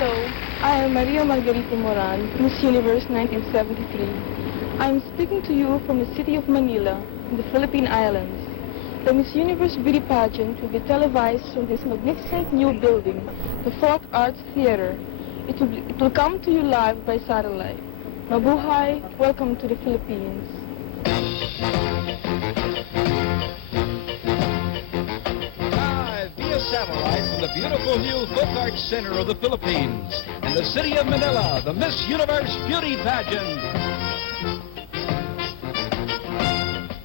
Hello, I am Maria Margarita Moran, Miss Universe 1973. I am speaking to you from the city of Manila, in the Philippine Islands. The Miss Universe beauty pageant will be televised from this magnificent new building, the Folk Arts Theater. It will come to you live by satellite. Mabuhay, welcome to the Philippines. Live via satellite from the beautiful new Folk Arts Center of the Philippines, in the city of Manila, the Miss Universe Beauty Pageant.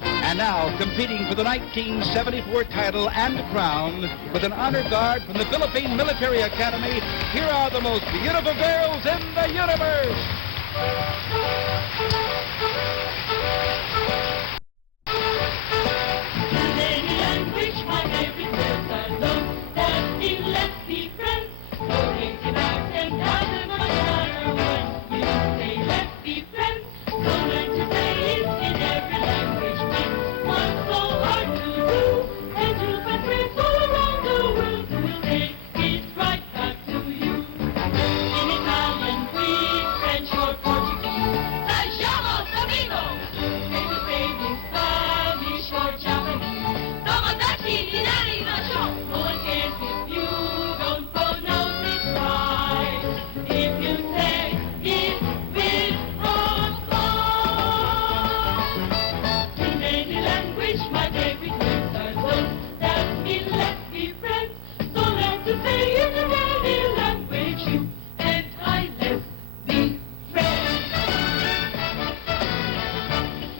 And now, competing for the 1974 title and crown, with an honor guard from the Philippine Military Academy, here are the most beautiful girls in the universe.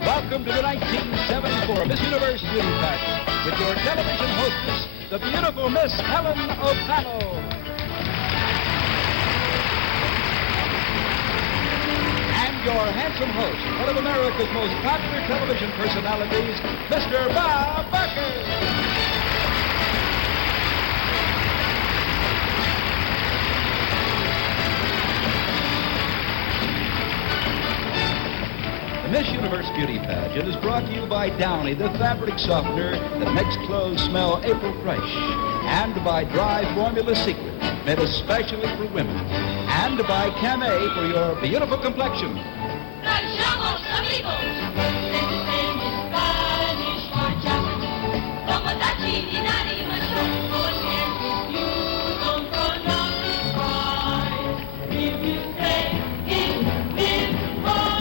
Welcome to the 1974 Miss Universe Beauty Pageant with your television hostess, the beautiful Miss Helen O'Connell. And your handsome host, one of America's most popular television personalities, Mr. Bob Barker. The Miss Universe Beauty Pageant is brought to you by Downy, the fabric softener that makes clothes smell April fresh, and by Dry Formula Secret, made especially for women, and by Camay for your beautiful complexion. Traicionos, amigos. This is in Spanish or Japanese. Tomodachi ni narimashou. Go ahead if you don't pronounce it right. If you say it is wrong.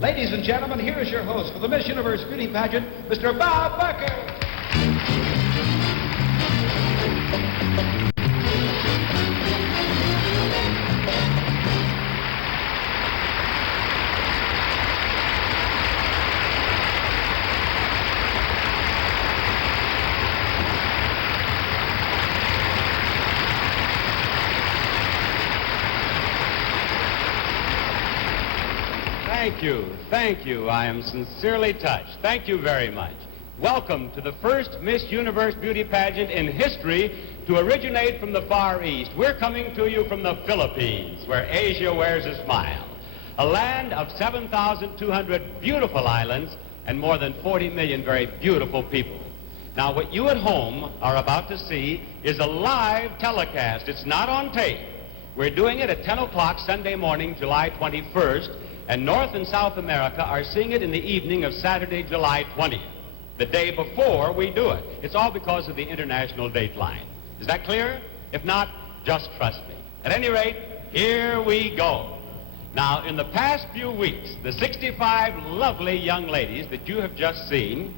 Ladies and gentlemen, here is your host for the Miss Universe Beauty Pageant, Mr. Bob Barker. Thank you. I am sincerely touched. Thank you very much. Welcome to the first Miss Universe Beauty Pageant in history to originate from the Far East. We're coming to you from the Philippines, where Asia wears a smile. A land of 7,200 beautiful islands and more than 40 million very beautiful people. Now, what you at home are about to see is a live telecast. It's not on tape. We're doing it at 10 o'clock Sunday morning, July 21st, and North and South America are seeing it in the evening of Saturday, July 20th, the day before we do it. It's all because of the international date line. Is that clear? If not, just trust me. At any rate, here we go. Now, in the past few weeks, the 65 lovely young ladies that you have just seen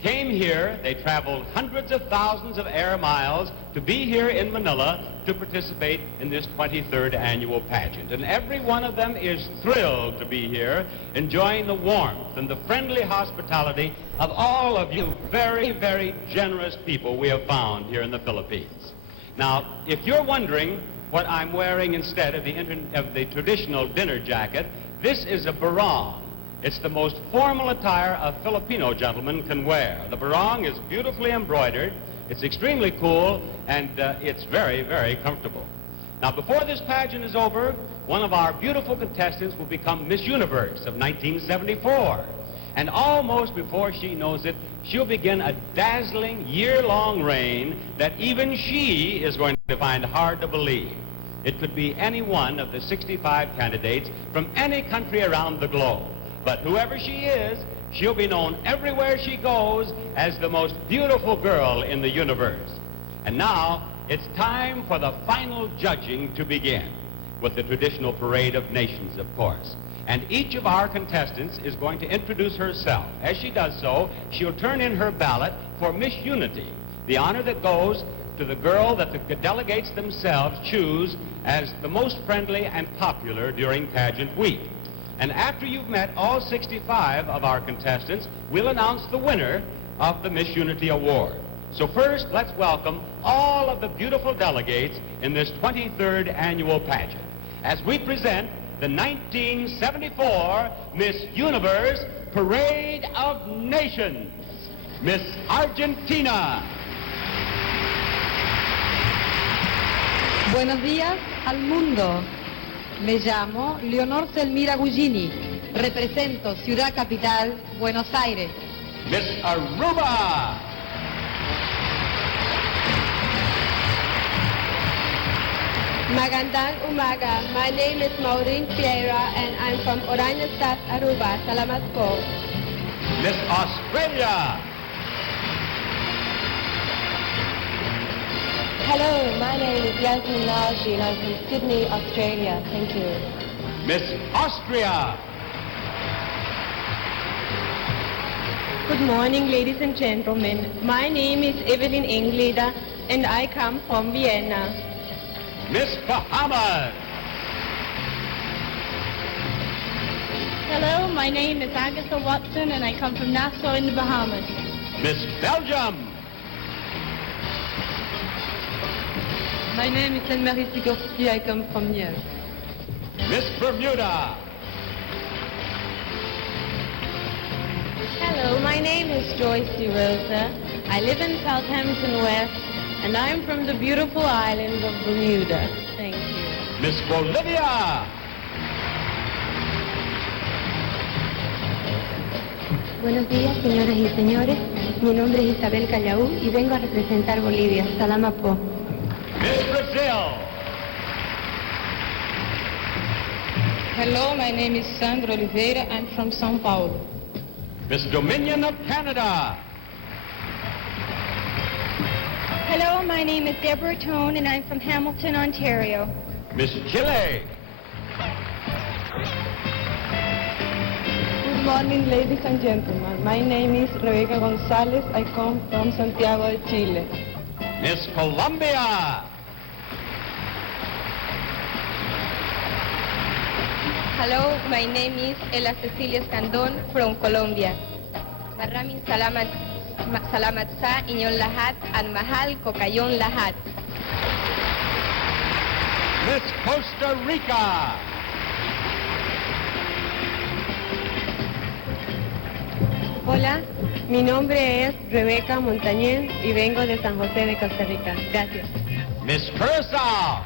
came here. They traveled hundreds of thousands of air miles to be here in Manila to participate in this 23rd annual pageant. And every one of them is thrilled to be here, enjoying the warmth and the friendly hospitality of all of you very, very generous people we have found here in the Philippines. Now, if you're wondering what I'm wearing instead of the traditional dinner jacket, this is a barong. It's the most formal attire a Filipino gentleman can wear. The barong is beautifully embroidered, it's extremely cool, and it's very, very comfortable. Now, before this pageant is over, one of our beautiful contestants will become Miss Universe of 1974. And almost before she knows it, she'll begin a dazzling year-long reign that even she is going to find hard to believe. It could be any one of the 65 candidates from any country around the globe. But whoever she is, she'll be known everywhere she goes as the most beautiful girl in the universe. And now, it's time for the final judging to begin, with the traditional parade of nations, of course. And each of our contestants is going to introduce herself. As she does so, she'll turn in her ballot for Miss Unity, the honor that goes to the girl that the delegates themselves choose as the most friendly and popular during pageant week. And after you've met all 65 of our contestants, we'll announce the winner of the Miss Unity Award. So first, let's welcome all of the beautiful delegates in this 23rd annual pageant as we present the 1974 Miss Universe Parade of Nations, Miss Argentina. Buenos días al mundo. Me llamo Leonor Selmira Gugini. Represento Ciudad Capital, Buenos Aires. Miss Aruba. Magandang umaga. My name is Maureen Piera and I'm from Oranjestad, Aruba. Salamat po. Miss Australia. Hello, my name is Yasmin Naji and I'm from Sydney, Australia. Thank you. Miss Austria. Good morning, ladies and gentlemen. My name is Evelyn Engleda and I come from Vienna. Miss Bahamas. Hello, my name is Agatha Watson and I come from Nassau in the Bahamas. Miss Belgium. My name is Anne-Marie Sigurski. I come from Niel. Miss Bermuda. Hello, my name is Joyce DeRosa. I live in Southampton West and I'm from the beautiful island of Bermuda. Thank you. Miss Bolivia. Buenos días, señoras y señores. Mi nombre es Isabel Callaú y vengo a representar Bolivia. Salamat po. Miss Brazil. Hello, my name is Sandra Oliveira. I'm from São Paulo. Miss Dominion of Canada. Hello, my name is Deborah Tone and I'm from Hamilton, Ontario. Miss Chile. Good morning, ladies and gentlemen. My name is Rebeca Gonzalez. I come from Santiago de Chile. Miss Colombia. Hello, my name is Ella Cecilia Escandón from Colombia. Maraming salamat sa inyong lahat at mahal ko kayong lahat. Miss Costa Rica. Hola, mi nombre es Rebeca Montañez y vengo de San José de Costa Rica. Gracias. Miss Curacao.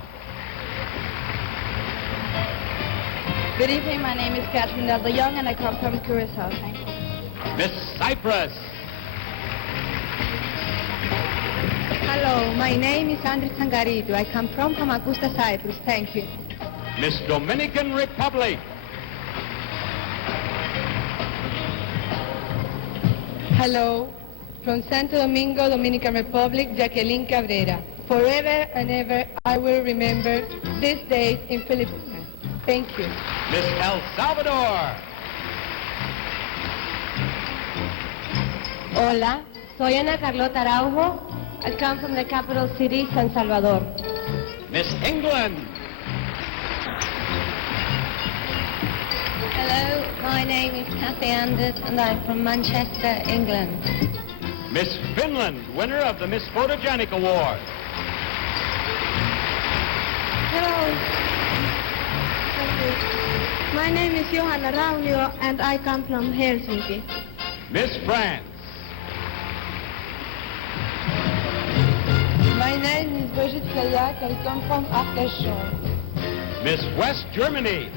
Good evening, my name is Catherine Delta Young and I come from Curacao. Thank you. Miss Cyprus. Hello, my name is Andres Sangarito. I come from Famagusta, Cyprus. Thank you. Miss Dominican Republic. Hello, from Santo Domingo, Dominican Republic, Jacqueline Cabrera. Forever and ever, I will remember this day in Philippines. Thank you. Miss El Salvador. Hola, soy Ana Carlota Araujo. I come from the capital city, San Salvador. Miss England. Hello, my name is Kathy Anders and I'm from Manchester, England. Miss Finland, winner of the Miss Photogenic Award. Hello. Thank you. My name is Johanna Raunio and I come from Helsinki. Miss France. My name is Brigitte Kayak. I come from Arcachon. Miss West Germany.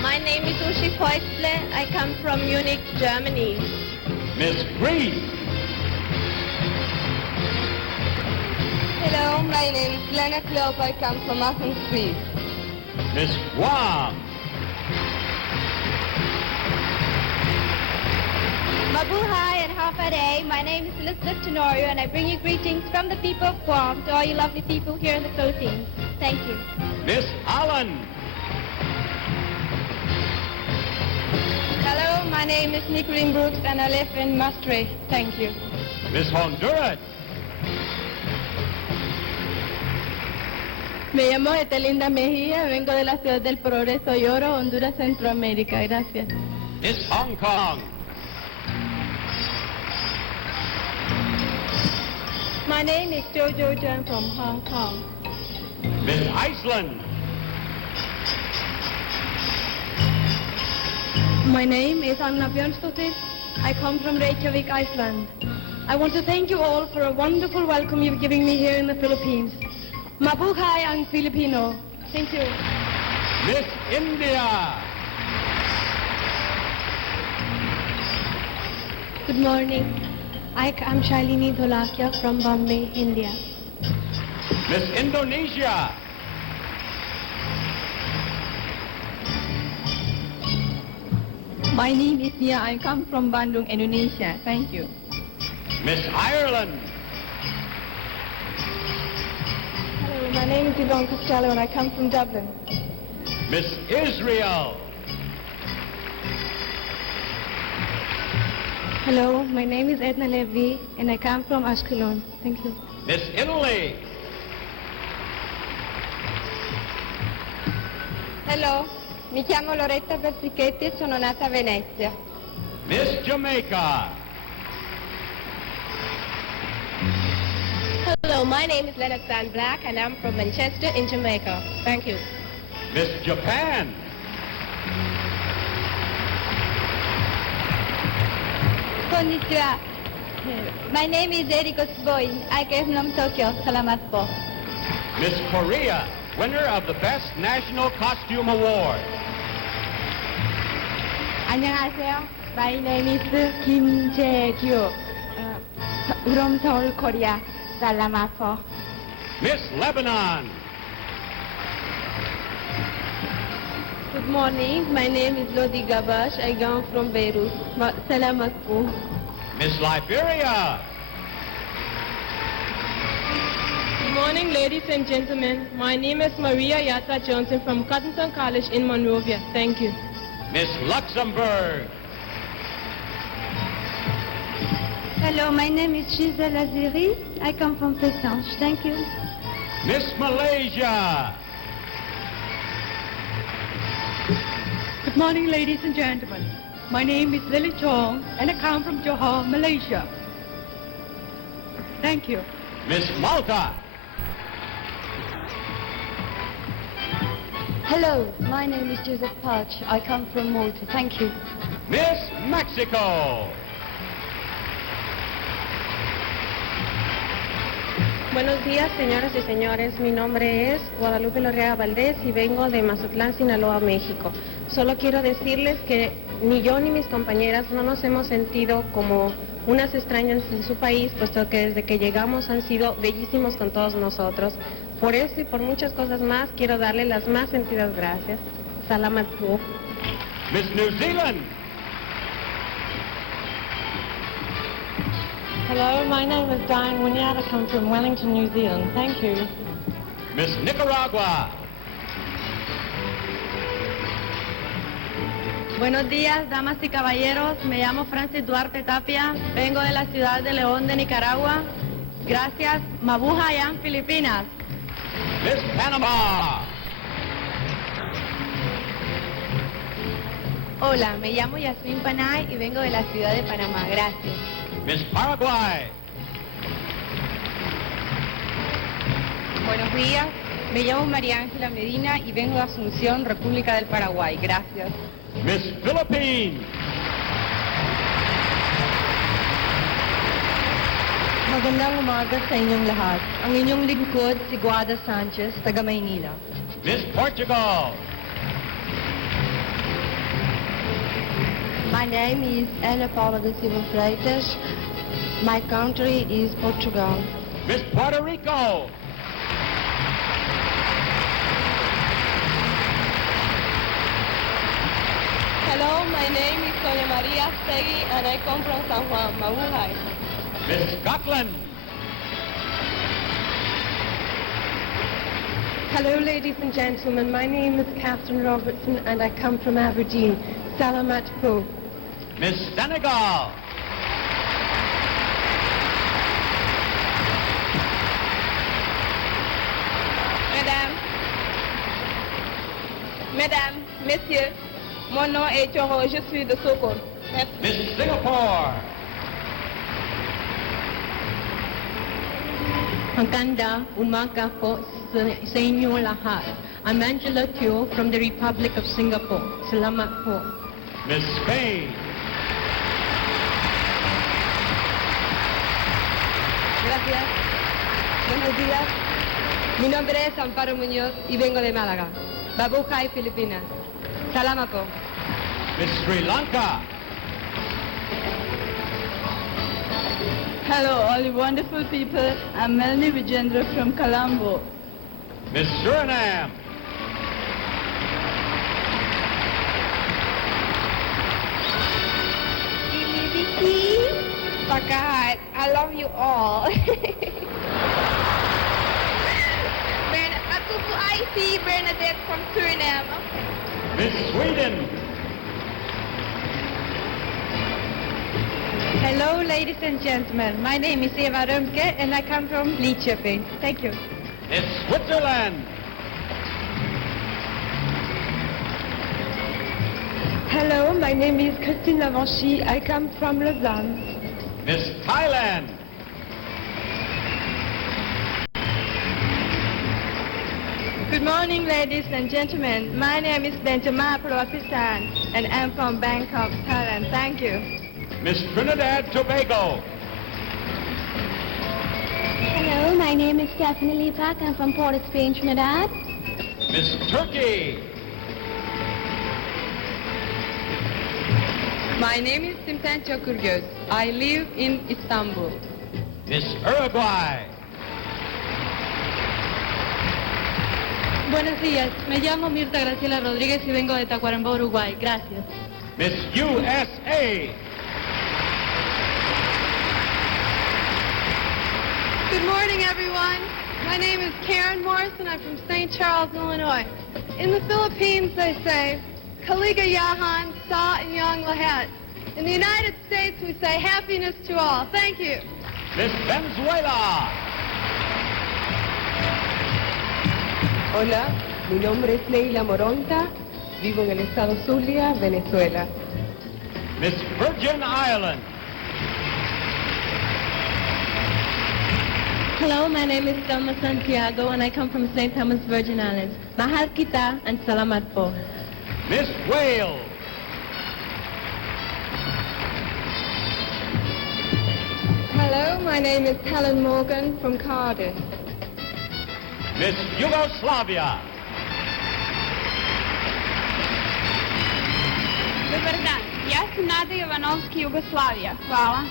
My name is Uschi Feustle. I come from Munich, Germany. Miss Greece. Hello, my name is Lena Klopp. I come from Athens, Greece. Miss Guam. Mabuhay and Hafade. My name is Elizabeth Tenorio and I bring you greetings from the people of Guam to all you lovely people here in the Philippines. Thank you. Miss Holland. Hello, my name is Nicolene Brooks and I live in Maastricht. Thank you. Miss Honduras. Me llamo Etelinda Mejía, vengo de la ciudad del Progreso y Oro, Honduras, Centroamérica. Gracias. Miss Hong Kong. My name is Jojo Jan from Hong Kong. Miss Iceland. My name is Anna Björnsdottir. I come from Reykjavik, Iceland. I want to thank you all for a wonderful welcome you've given me here in the Philippines. Mabuhay ang Filipino. Thank you. Miss India. Good morning. I'm Shalini Dholakia from Bombay, India. Miss Indonesia. My name is Nia. I come from Bandung, Indonesia. Thank you. Miss Ireland. Hello, my name is Yvonne Costello and I come from Dublin. Miss Israel. Hello, my name is Edna Levy and I come from Ashkelon. Thank you. Miss Italy. Hello, mi chiamo Loretta Persichetti e sono nata a Venezia. Miss Jamaica. Hello, my name is Leonard San Black and I'm from Manchester in Jamaica. Thank you. Miss Japan. Konnichiwa. My name is Eriko Tsuboi. I came from Tokyo. Salamat po. Miss Korea, winner of the Best National Costume Award. 안녕하세요. My name is Kim Jae-kyu from Seoul, Korea. Salamat po. Miss Lebanon. Good morning. My name is Lodi Gabash. I come from Beirut. Salamat po. Miss Liberia. Good morning, ladies and gentlemen. My name is Maria Yata Johnson from Cottonton College in Monrovia. Thank you. Miss Luxembourg. Hello, my name is Giselle Aziri. I come from Fessange. Thank you. Miss Malaysia. Good morning, ladies and gentlemen. My name is Lily Chong, and I come from Johor, Malaysia. Thank you. Miss Malta. Hello, my name is Joseph Parch. I come from Malta. Thank you. Miss Mexico. Buenos días, señoras y señores. Mi nombre es Guadalupe Lorrea Valdés y vengo de Mazatlán, Sinaloa, México. Solo quiero decirles que ni yo ni mis compañeras no nos hemos sentido como unas extrañas en su país, puesto que desde que llegamos han sido bellísimos con todos nosotros. Por eso y por muchas cosas más, quiero darle las más sentidas gracias. Salamat po. Miss New Zealand. Hello, my name is Diane Wynyard. I come from Wellington, New Zealand. Thank you. Miss Nicaragua. Buenos días, damas y caballeros. Me llamo Francis Duarte Tapia. Vengo de la ciudad de León, de Nicaragua. Gracias. Mabuhay en Filipinas. Miss Panama. Hola, me llamo Yasmin Panay y vengo de la ciudad de Panamá. Gracias. Miss Paraguay. Buenos días, me llamo María Ángela Medina y vengo de Asunción, República del Paraguay. Gracias. Miss Philippines. Magandang umaga sa inyong lahat. Ang inyong lingkod, si Guada Sanchez, taga Maynila. Miss Portugal. My name is Ana Paula da Silva Freitas. My country is Portugal. Miss Puerto Rico. Hello, my name is Sonia Maria Segui and I come from San Juan, Mabuhay. Miss Scotland. Hello, ladies and gentlemen. My name is Catherine Robertson and I come from Aberdeen. Salamat po. Miss Senegal. Mesdames, Messieurs, mon nom est Choro, je suis de Sokone. Miss Singapore. Maganda umaga po sa inyong lahat. I'm Angela Teo from the Republic of Singapore. Salamat po. Miss Spain. Gracias. Buenos días. Mi nombre es Amparo Muñoz y vengo de Málaga. Mabuhay, Filipinas. Salamat po. Miss Sri Lanka. Hello, all you wonderful people. I'm Melanie Vijendra from Colombo. Miss Suriname. Pagkahat, I love you all. Ako po ay si Bernadette from Suriname. Okay. Miss Sweden. Hello, ladies and gentlemen. My name is Eva Römke and I come from Lidköping. Thank you. Miss Switzerland. Hello, my name is Christine Lavanchi. I come from Lausanne. Miss Thailand. Good morning, ladies and gentlemen. My name is Benjamin Prawapisan, and I'm from Bangkok, Thailand. Thank you. Miss Trinidad Tobago. Hello, my name is Stephanie Lipak. I'm from Port of Spain, Trinidad. Miss Turkey. My name is Simten Çokurgöz. I live in Istanbul. Miss Uruguay. Buenos días. Me llamo Mirta Graciela Rodríguez y vengo de Tacuarembó, Uruguay. Gracias. Miss USA. Good morning, everyone. My name is Karen Morris, and I'm from St. Charles, Illinois. In the Philippines, they say, Kaliga Yahan, Sa and Yang Lahat. In the United States, we say happiness to all. Thank you. Miss Venezuela. Hola, mi nombre es Leila Moronta. Vivo en el estado Zulia, Venezuela. Miss Virgin Islands. Hello, my name is Thelma Santiago and I come from St. Thomas, Virgin Islands. Mahal kita and salamat po. Miss Wales. Hello, my name is Helen Morgan from Cardiff. Miss Yugoslavia. Dobar dan. Ja sam Nada Jovanovski, Jugoslavia. Hvala.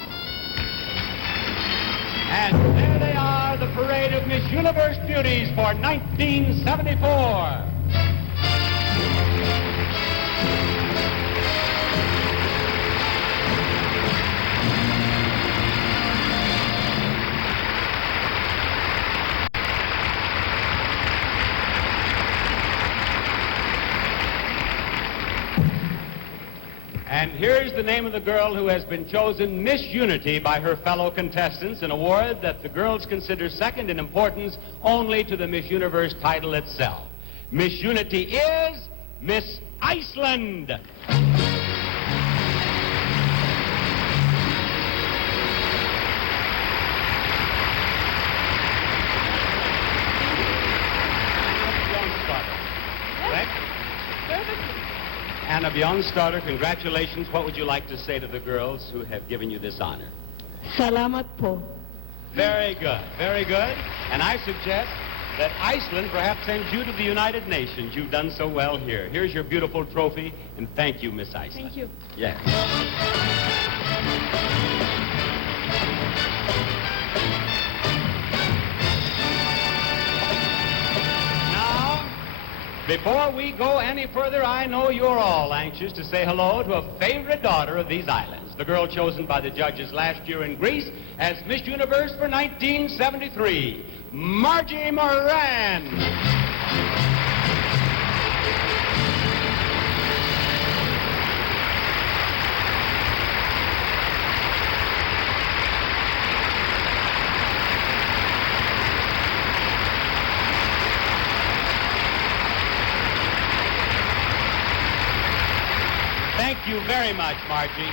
And there they are, the parade of Miss Universe Beauties for 1974. And here's the name of the girl who has been chosen Miss Unity by her fellow contestants, an award that the girls consider second in importance only to the Miss Universe title itself. Miss Unity is Miss Iceland. Anna Bjornstarter, congratulations. What would you like to say to the girls who have given you this honor? Salamat po. Very good, very good. And I suggest that Iceland perhaps sends you to the United Nations. You've done so well here. Here's your beautiful trophy, and thank you, Miss Iceland. Thank you. Yes. Before we go any further, I know you're all anxious to say hello to a favorite daughter of these islands, the girl chosen by the judges last year in Greece as Miss Universe for 1973, Margie Moran. Thank you very much, Margie.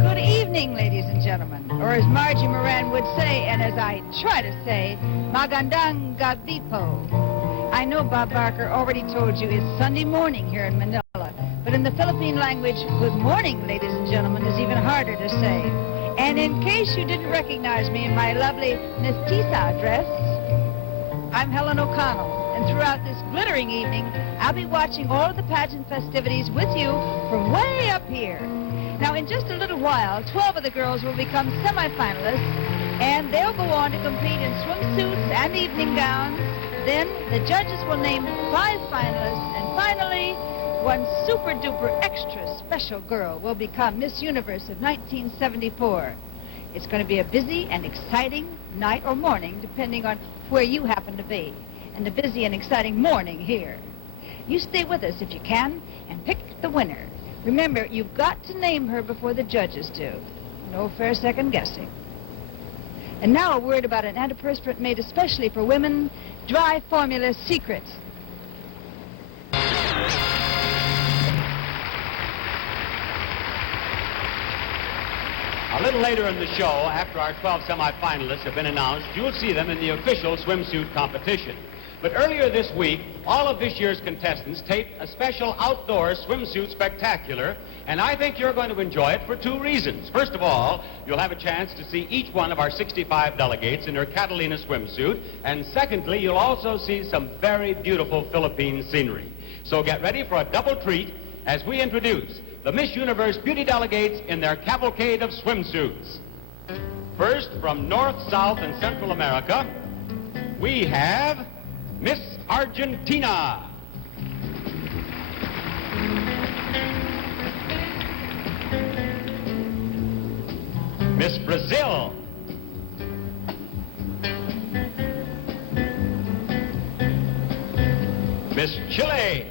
Good evening, ladies and gentlemen. Or as Margie Moran would say, and as I try to say, Magandang gabi po. I know Bob Barker already told you it's Sunday morning here in Manila, but in the Philippine language, good morning, ladies and gentlemen, is even harder to say. And in case you didn't recognize me in my lovely mestiza dress, I'm Helen O'Connell. And throughout this glittering evening, I'll be watching all of the pageant festivities with you from way up here. Now, in just a little while, 12 of the girls will become semifinalists, and they'll go on to compete in swimsuits and evening gowns. Then the judges will name 5 finalists, and finally, one super-duper extra special girl will become Miss Universe of 1974. It's going to be a busy and exciting night or morning, depending on where you happen to be. And a busy and exciting morning here. You stay with us if you can and pick the winner. Remember, you've got to name her before the judges do. No fair second guessing. And now a word about an antiperspirant made especially for women, Dry Formula Secret. A little later in the show, after our 12 semifinalists have been announced, you'll see them in the official swimsuit competition. But earlier this week, all of this year's contestants taped a special outdoor swimsuit spectacular, and I think you're going to enjoy it for 2 reasons. First of all, you'll have a chance to see each one of our 65 delegates in her Catalina swimsuit, and secondly, you'll also see some very beautiful Philippine scenery. So get ready for a double treat as we introduce the Miss Universe beauty delegates in their cavalcade of swimsuits. First, from North, South, and Central America, we have Miss Argentina. Miss Brazil. Miss Chile.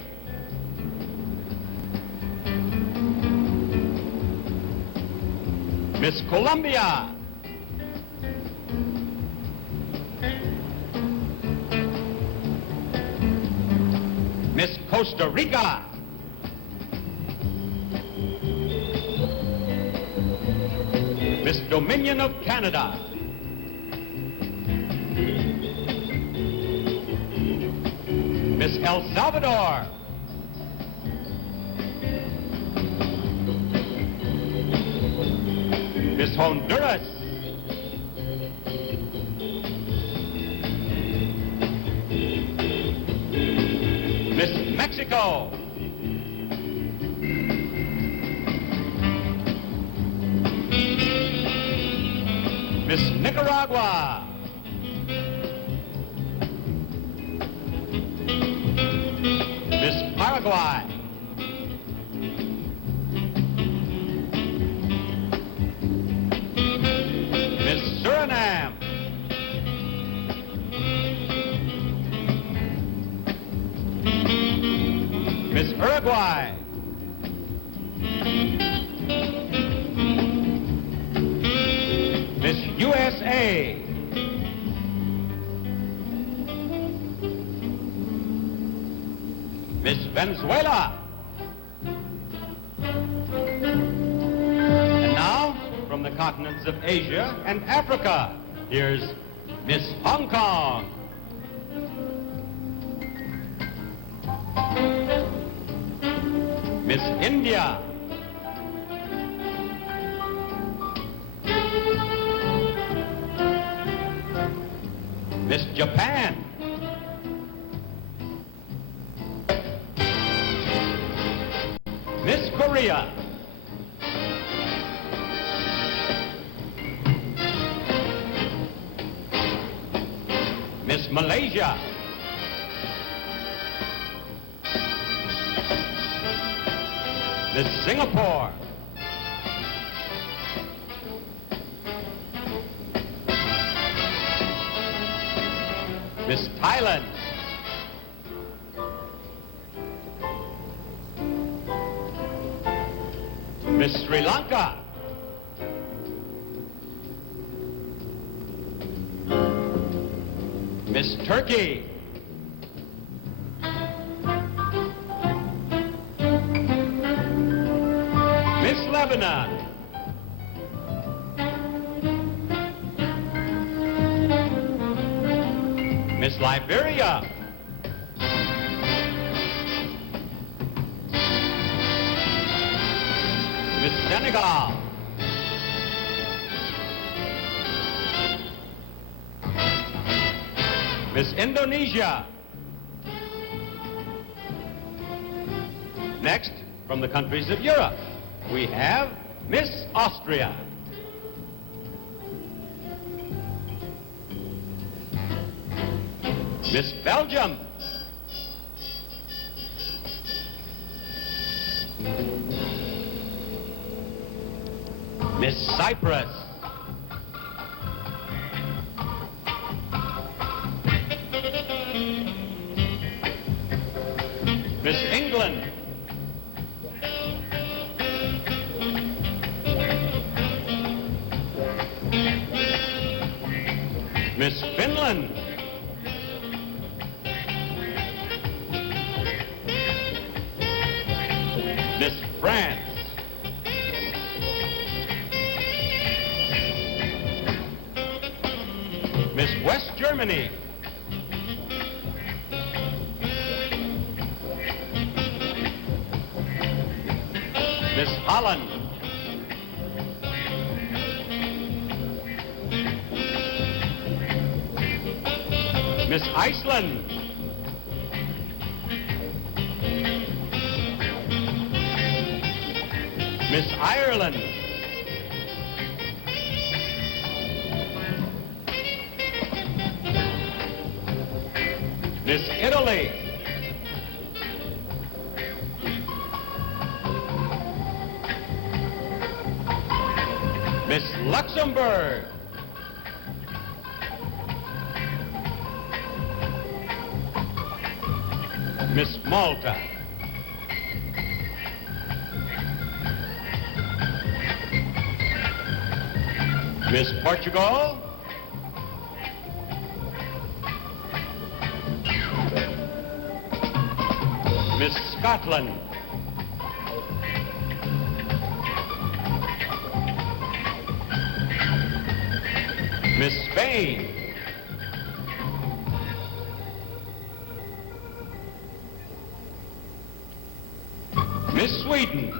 Miss Colombia. Miss Costa Rica. Miss Dominion of Canada. Miss El Salvador. Miss Honduras. Miss Mexico. Miss Nicaragua. Miss Paraguay. Miss Suriname. Miss Uruguay. Miss USA. Miss Venezuela. And now, from the continents of Asia and Africa, here's Miss Hong Kong. Miss India. Miss Japan. Miss Korea. Miss Malaysia. Miss Singapore. Miss Thailand. Miss Sri Lanka. Miss Turkey. Miss Lebanon. Miss Liberia. Miss Senegal. Miss Indonesia. Next, from the countries of Europe, we have Miss Austria. Miss Belgium. Miss Cyprus. Miss England. Miss Finland. Miss France. Miss West Germany. Miss Holland. Miss Iceland. Miss Ireland. Miss Italy. Miss Luxembourg. Miss Malta. Miss Portugal. Miss Scotland. Miss Spain. Miss Sweden.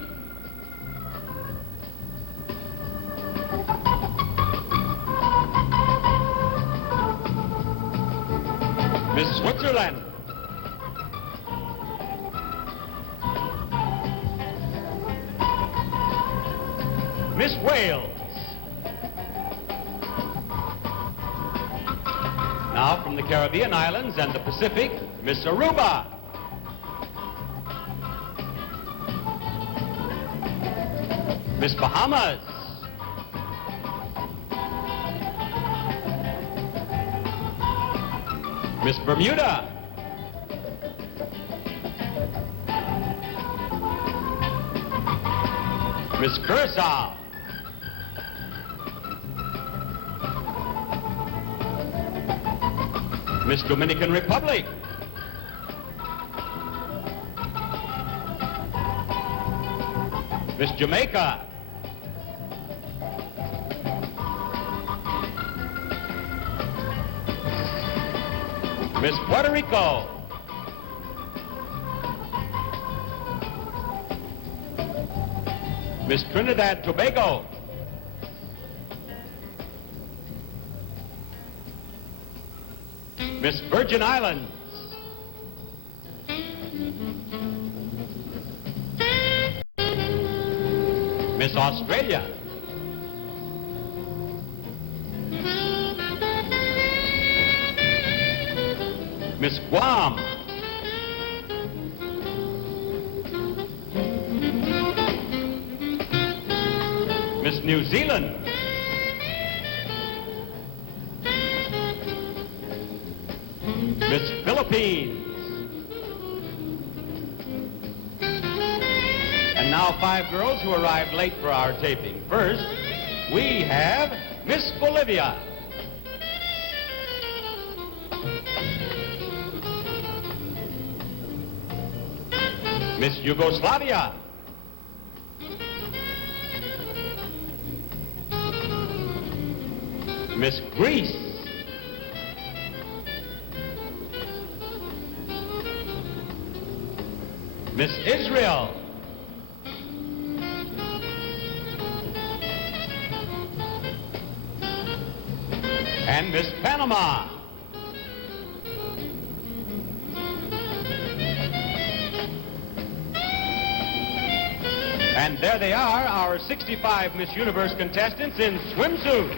Miss Switzerland. Miss Wales. Now from the Caribbean islands and the Pacific, Miss Aruba. Miss Bahamas. Miss Bermuda. Miss Curacao. Miss Dominican Republic. Miss Jamaica. Miss Puerto Rico. Miss Trinidad Tobago. Miss Virgin Islands. Miss Australia. Miss Guam. Miss New Zealand. Miss Philippines. And now 5 girls who arrived late for our taping. First, we have Miss Bolivia. Miss Yugoslavia. Miss Greece. Miss Israel. And Miss Panama. And there they are, our 65 Miss Universe contestants in swimsuits.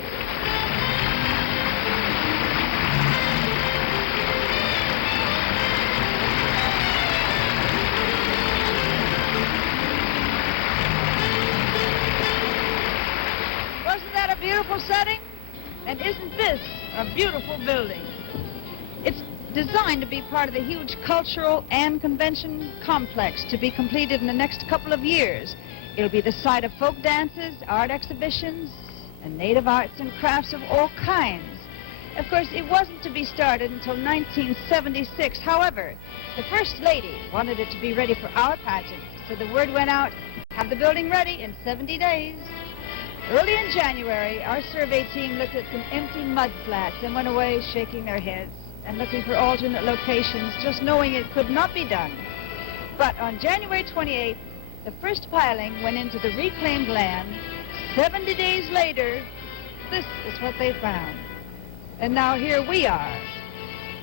Wasn't that a beautiful setting? And isn't this a beautiful building? It's designed to be part of the huge cultural and convention complex to be completed in the next couple of years. It'll be the site of folk dances, art exhibitions, and native arts and crafts of all kinds. Of course, it wasn't to be started until 1976. However, the First Lady wanted it to be ready for our pageant, so the word went out, have the building ready in 70 days. Early in January, our survey team looked at some empty mud flats and went away shaking their heads and looking for alternate locations, just knowing it could not be done. But on January 28th, the first piling went into the reclaimed land. 70 days later, this is what they found. And now here we are.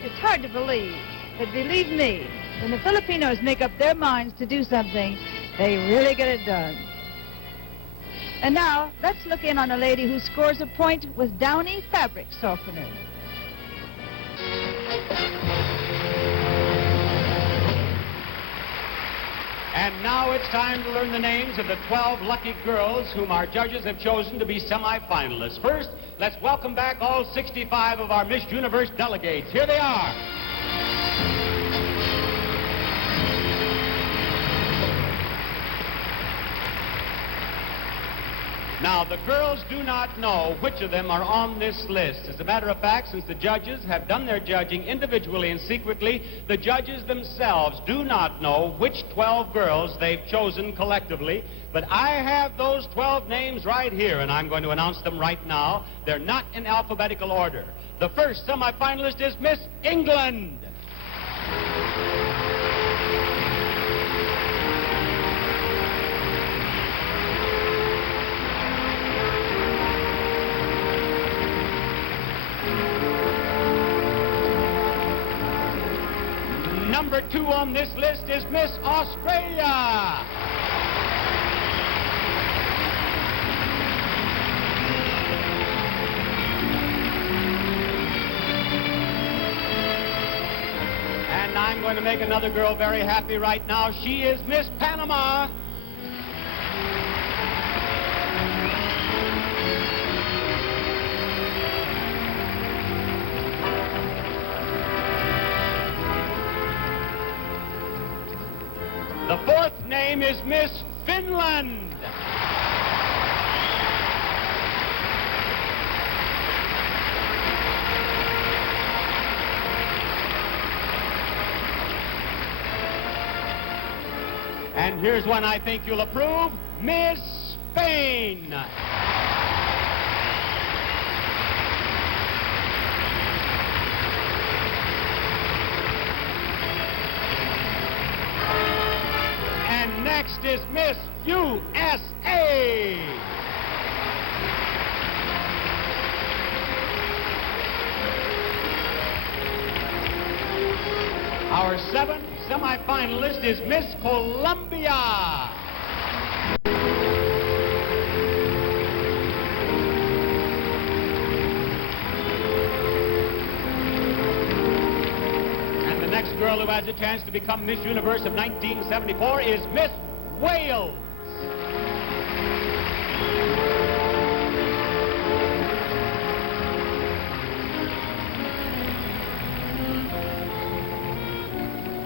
It's hard to believe, but believe me, when the Filipinos make up their minds to do something, they really get it done. And now, let's look in on a lady who scores a point with Downy fabric softener. And now it's time to learn the names of the 12 lucky girls whom our judges have chosen to be semi-finalists. First, let's welcome back all 65 of our Miss Universe delegates. Here they are. Now, the girls do not know which of them are on this list. As a matter of fact, since the judges have done their judging individually and secretly, the judges themselves do not know which 12 girls they've chosen collectively. But I have those 12 names right here, and I'm going to announce them right now. They're not in alphabetical order. The first semi-finalist is Miss England. Number 2 on this list is Miss Australia. And I'm going to make another girl very happy right now. She is Miss Panama. The fourth name is Miss Finland. And here's one I think you'll approve, Miss Spain. And next is Miss USA. Our seventh semifinalist is Miss Colombia. And the next girl who has a chance to become Miss Universe of 1974 is Miss Wales.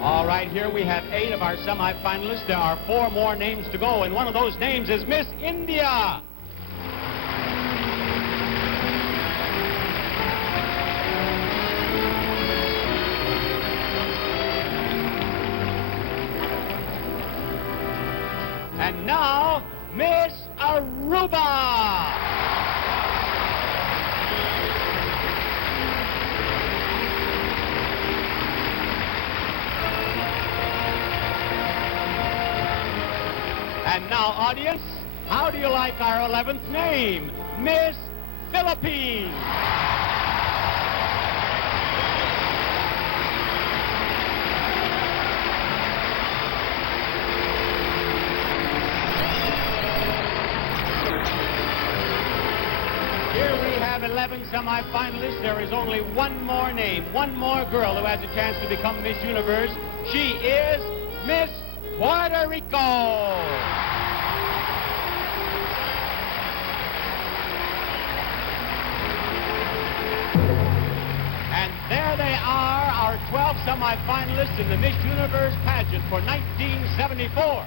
All right, here we have 8 of our semifinalists. There are 4 more names to go, and one of those names is Miss India. And now, Miss Aruba. And now, audience, how do you like our 11th name, Miss Philippines? Here we have 11 semifinalists. There is only one more name, one more girl who has a chance to become Miss Universe. She is Miss Puerto Rico. And there they are, our 12 semifinalists in the Miss Universe pageant for 1974.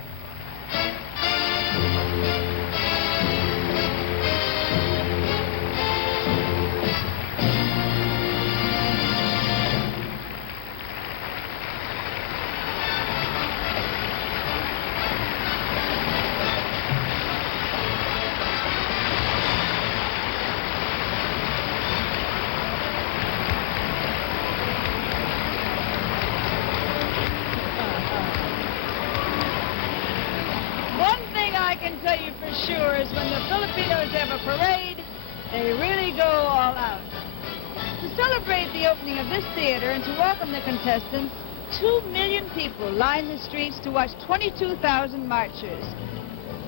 Sure is when the Filipinos have a parade, they really go all out. To celebrate the opening of this theater and to welcome the contestants, 2 million people lined the streets to watch 22,000 marchers.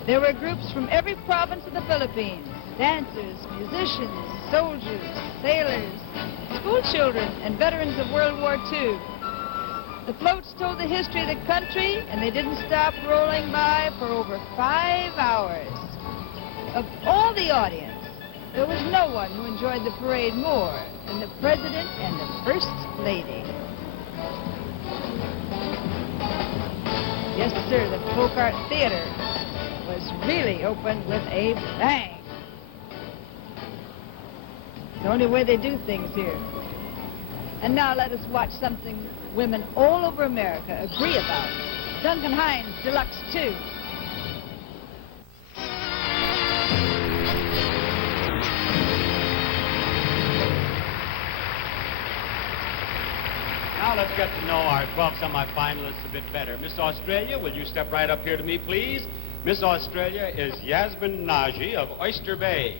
There were groups from every province of the Philippines, dancers, musicians, soldiers, sailors, school children, and veterans of World War II. The floats told the history of the country, and they didn't stop rolling by for over 5 hours. Of all the audience, there was no one who enjoyed the parade more than the President and the First Lady. Yes, sir, the Folk Art Theater was really open with a bang. The only way they do things here. And now let us watch something women all over America agree about. Duncan Hines, Deluxe 2. Now let's get to know our 12 semifinalists a bit better. Miss Australia, will you step right up here to me, please? Miss Australia is Yasmin Naji of Oyster Bay.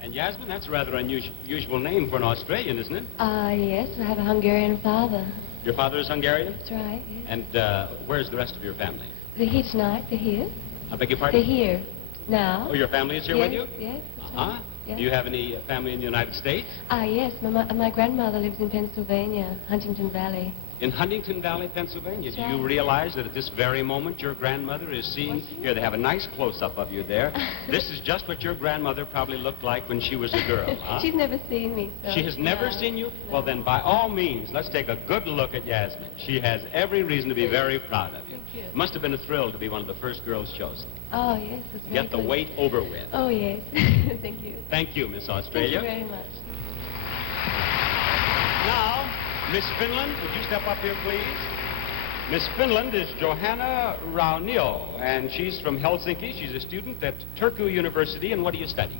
And Yasmin, that's a rather unusual name for an Australian, isn't it? Yes, I have a Hungarian father. Your father is Hungarian? That's right, yes. And where's the rest of your family? They're here tonight, they're here. I beg your pardon? They're here now. Oh, your family is here yes, with you? Yes, that's Uh-huh. right. Yes. Do you have any family in the United States? Yes, my grandmother lives in Pennsylvania, Huntington Valley. In Huntington Valley, Pennsylvania. That's Do you right. realize that at this very moment your grandmother is seeing... Here, they have a nice close-up of you there. This is just what your grandmother probably looked like when she was a girl, huh? She's never seen me, so... She has never seen you? No. Well, then, by all means, let's take a good look at Yasmin. She has every reason to be very proud of you. Thank you. Must have been a thrill to be one of the first girls chosen. Oh, yes, that's very Get the good. wait over with. Oh, yes. Thank you. Thank you, Miss Australia. Thank you very much. Now, Miss Finland, would you step up here, please? Miss Finland is Johanna Raunio, and she's from Helsinki. She's a student at Turku University, and what do you study?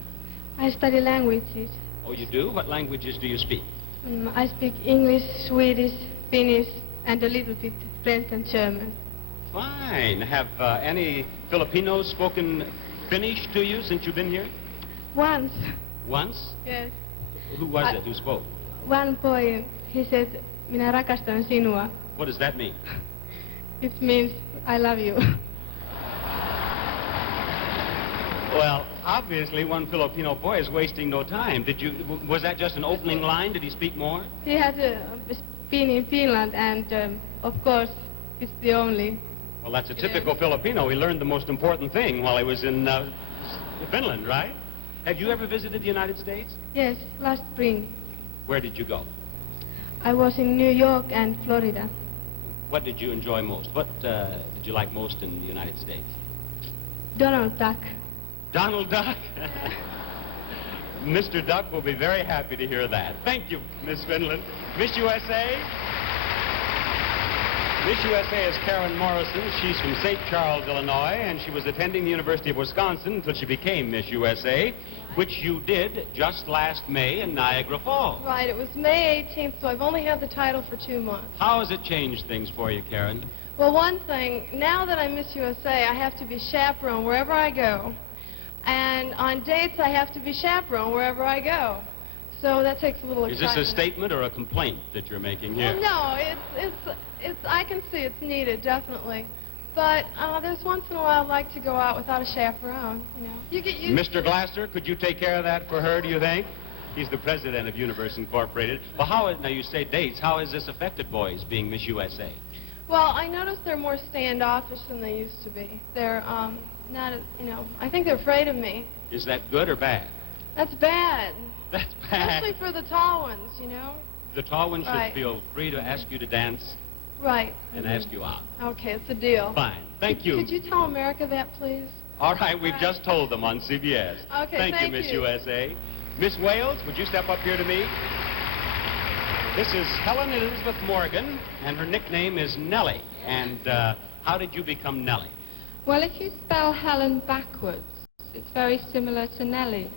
I study languages. Oh, you do? What languages do you speak? I speak English, Swedish, Finnish, and a little bit French and German. Fine. Have any Filipinos spoken Finnish to you since you've been here? Once. Once? Yes. Who was it who spoke? One boy, he said, "Minä rakastan sinua." What does that mean? It means, I love you. Well, obviously one Filipino boy is wasting no time. Was that just an opening line? Did he speak more? He had been in Finland, and of course, it's the only. Well, that's a typical Filipino. He learned the most important thing while he was in Finland, right? Have you ever visited the United States? Yes, last spring. Where did you go? I was in New York and Florida. What did you enjoy most? What did you like most in the United States? Donald Duck. Donald Duck? Mr. Duck will be very happy to hear that. Thank you, Miss Finland. Miss USA? Miss USA is Karen Morrison. She's from St. Charles, Illinois, and she was attending the University of Wisconsin until she became Miss USA, which you did just last May in Niagara Falls. Right, it was May 18th, so I've only had the title for 2 months. How has it changed things for you, Karen? Well, one thing, now that I'm Miss USA, I have to be chaperone wherever I go. And on dates, I have to be chaperone wherever I go. So that takes a little Is excitement. this a statement or a complaint that you're making here? Well, no, I can see it's needed, definitely. But there's once in a while I'd like to go out without a chaperone, you know. You get used Mr. Glasser, could you take care of that for her, do you think? He's the president of Universe Incorporated. Well, now you say dates, how has this affected boys being Miss USA? Well, I notice they're more standoffish than they used to be. They're not, you know, I think they're afraid of me. Is that good or bad? That's bad. That's bad. Especially for the tall ones, you know. The tall ones Right. should feel free to ask you to dance Right. and ask you out. Okay, it's a deal. Fine. Thank you. Could you tell America that, please? All right, we've just told them on CBS. Okay, Thank you, thank Miss you. USA. Miss Wales, would you step up here to me? This is Helen Elizabeth Morgan, and her nickname is Nellie. And how did you become Nellie? Well, if you spell Helen backwards, it's very similar to Nellie.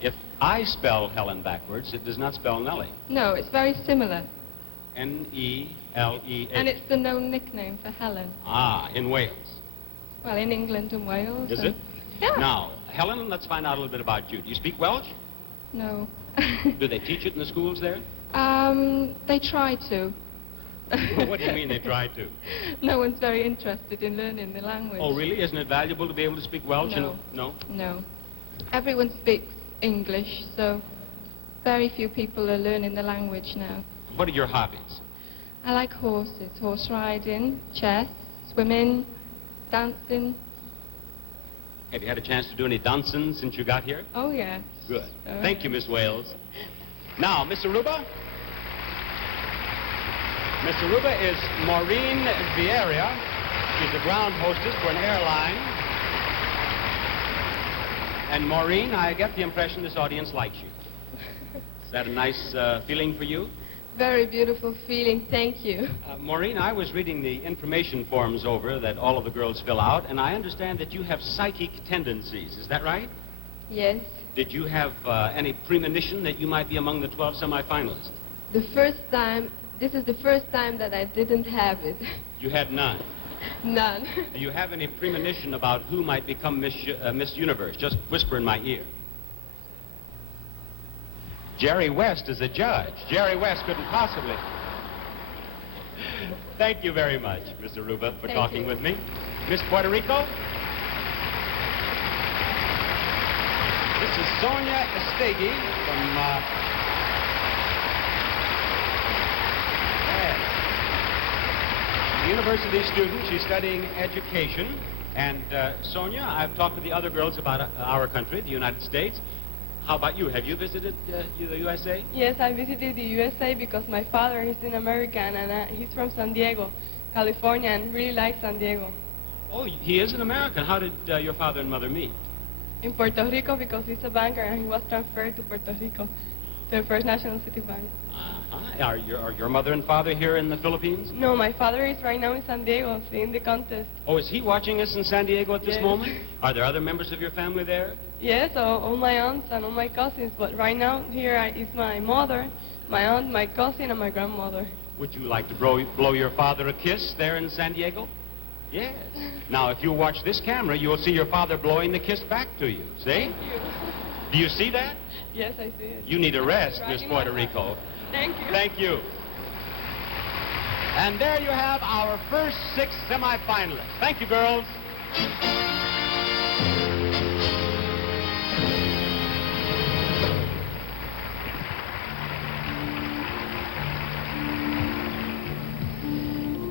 If I spell Helen backwards, it does not spell Nellie. No, it's very similar. N-E-L-E-H. And it's the known nickname for Helen. Ah, in Wales. Well, in England and Wales. Is and- it? Yeah. Now, Helen, let's find out a little bit about you. Do you speak Welsh? No. Do they teach it in the schools there? They try to. What do you mean they try to? No one's very interested in learning the language. Oh, really? Isn't it valuable to be able to speak Welsh? No. No? No. Everyone speaks English, so very few people are learning the language now. What are your hobbies? I like horses, horse riding, chess, swimming, dancing. Have you had a chance to do any dancing since you got here? Oh, yes. Good. Oh, Thank you, Miss Wales. Now, Miss Aruba. Miss Aruba is Maureen Vieira. She's a ground hostess for an airline. And Maureen, I get the impression this audience likes you. Is that a nice feeling for you? Very beautiful feeling, thank you. Maureen, I was reading the information forms over that all of the girls fill out, and I understand that you have psychic tendencies. Is that right? Yes. Did you have any premonition that you might be among the 12 semifinalists? This is the first time that I didn't have it. You had none. None. Do you have any premonition about who might become Miss Universe? Just whisper in my ear. Jerry West is a judge. Jerry West couldn't possibly. Thank you very much, Miss Aruba, for talking with me. Miss Puerto Rico? This is Sonia Estegi from... university student. She's studying education. And Sonia, I've talked to the other girls about our country, the United States. How about you? Have you visited the USA? Yes, I visited the USA because my father is an American and he's from San Diego, California, and really likes San Diego. Oh, he is an American. How did your father and mother meet? In Puerto Rico because he's a banker and he was transferred to Puerto Rico. the First National City Bank. Are your mother and father here in the Philippines? No, my father is right now in San Diego seeing the contest. Oh, is he watching us in San Diego at this Yes. moment? Are there other members of your family there? Yes, all my aunts and all my cousins, but right now here is my mother, my aunt, my cousin, and my grandmother. Would you like to blow your father a kiss there in San Diego? Yes. Now, if you watch this camera, you'll see your father blowing the kiss back to you. See? Thank you. Do you see that? Yes, I see it. You need a rest, Right Miss in Puerto my Rico. Thank you. Thank you. And there you have our first 6 semifinalists. Thank you, girls.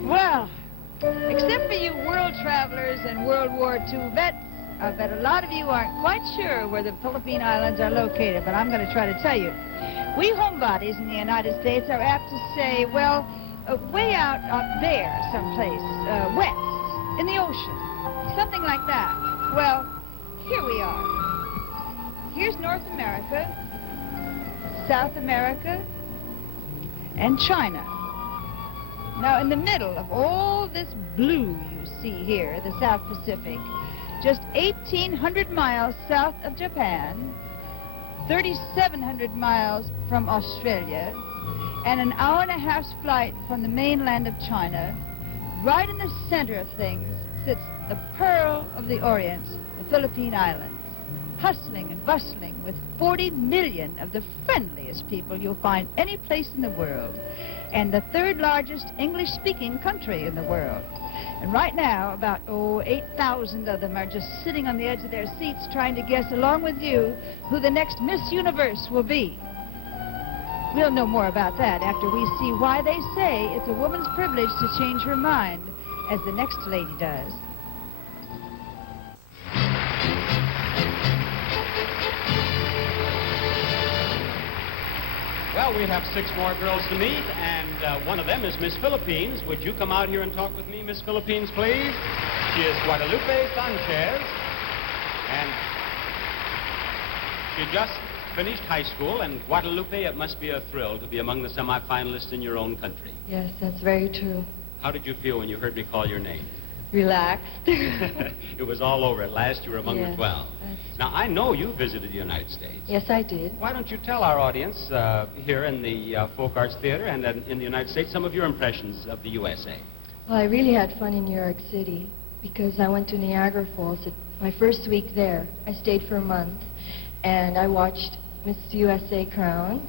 Well, except for you world travelers and World War II vets, I bet a lot of you aren't quite sure where the Philippine Islands are located, but I'm going to try to tell you. We homebodies in the United States are apt to say, well, way out up there someplace, west, in the ocean, something like that. Well, here we are. Here's North America, South America, and China. Now, in the middle of all this blue you see here, the South Pacific, just 1,800 miles south of Japan, 3,700 miles from Australia, and an hour and a half's flight from the mainland of China, right in the center of things sits the pearl of the Orient, the Philippine Islands, hustling and bustling with 40 million of the friendliest people you'll find any place in the world, and the third largest English-speaking country in the world. And right now, about, 8,000 of them are just sitting on the edge of their seats trying to guess, along with you, who the next Miss Universe will be. We'll know more about that after we see why they say it's a woman's privilege to change her mind, as the next lady does. Well, we have 6 more girls to meet, and one of them is Miss Philippines. Would you come out here and talk with me, Miss Philippines, please? She is Guadalupe Sanchez, and she just finished high school. And Guadalupe, it must be a thrill to be among the semifinalists in your own country. Yes, that's very true. How did you feel when you heard me call your name? Relaxed. It was all over. At last, you were among the Yes, 12. Now, I know you visited the United States. Yes, I did. Why don't you tell our audience here in the Folk Arts Theater and in the United States some of your impressions of the USA? Well, I really had fun in New York City because I went to Niagara Falls. My first week there, I stayed for a month, and I watched Miss USA crowned.